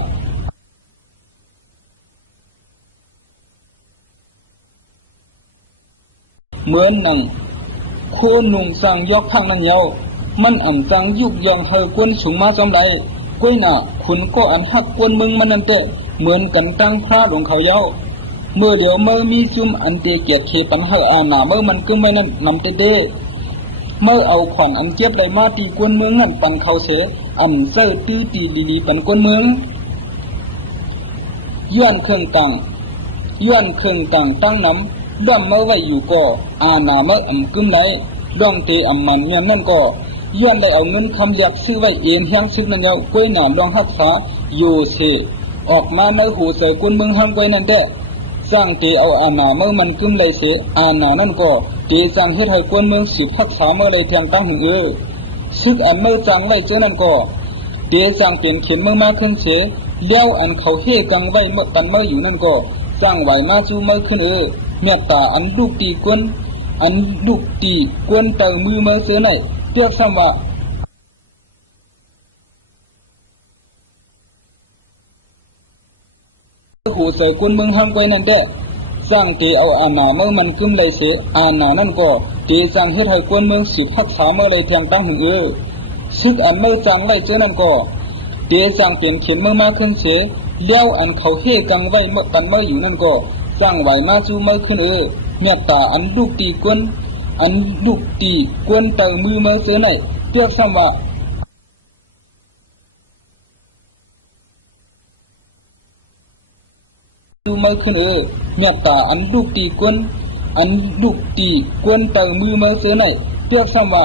เหมือนหนังโคนุ่งสั่งยอกพังนั้นเยามันอ่ำจังยุกยองเฮอกวนสูงมาจำไรก้วยหน้าคุณก็อันหักกวนมึงมันนั่นเตะเหมือนกันตั้งพระหลวงเขาเยาเมื่อเดี๋ยวเมื่อมีจุ่มอันเตเกียรติเคปันเฮอาหนาเมื่อมันก็ไม่นั่นนำเตเตเมื่อเอาขวัญอันเจ็บได้มาตีกวนเมืองนั่นปันเขาเสอ่ำเซอตีตีดีปันกวนเมืองย้อนเครื่องตังตั้งน้ำด้อมเมื่อไว้อยู่ก็อาหนาเมื่ออ่ำกึมไหลร่องเตอ่ำมันเมียนนั่นก็ย้อนได้เอาเงินคำเรียกซื้อไว้เอ็นแห้งซึกนั่นเยาก้วยหนามรองหักษาอยู่เสออกมาเมื่อหูใส่กวนเมืองห้างก้วยนั่นเด้สร้างตีเอาอาหนาเมื่อมันกึมเลยเสอาหนานั่นก็ตีสร้างเฮ็ดให้กวนเมืองสิบหักษาเมื่อเลยเพียงตั้งหึงซึกอันเมื่อจังไว้เจ้านั่นก็ตีสร้างเปลี่ยนเข็มเมื่อมาขึ้นเสเลี้ยวอันเขาเฮกังไว้เมื่อปันเมื่ออยู่นั่นก็สร้างไหวมาจูเมื่อขึ้นเมตตาอันลูกตีกวนเต่ามือเมื่อเสือไหนเรียกซ้ำว่าหูใส่กวนเมืองห้างไว้นั่นเด้สร้างตีเอาอาหนาเมื่อมันกึมเลยเสอาหนานั่นก็ตีสร้างเฮ็ดให้กวนเมืองสิบหักษาเมื่อเลยเพียงตั้งหึงซึกอันเมื่อจังไว้เจ้านั่นก็ตีสร้างเปลี่ยนเข็มเมื่อมาขึ้นเสเลี้ยวอันเขาเฮกังไว้เมื่อปันเมื่ออยู่นั่นก็สร้างไหวมาจูเมื่อขึ้นเมตตาอันลูกตีกวนเต่ามือเมื่อเสือไหนเรียกซ้ำว่าจูเมื่อขึ้นเมตตาอันลูกตีกวนเต่ามือเมื่อเสือไหนเรียกซ้ำว่า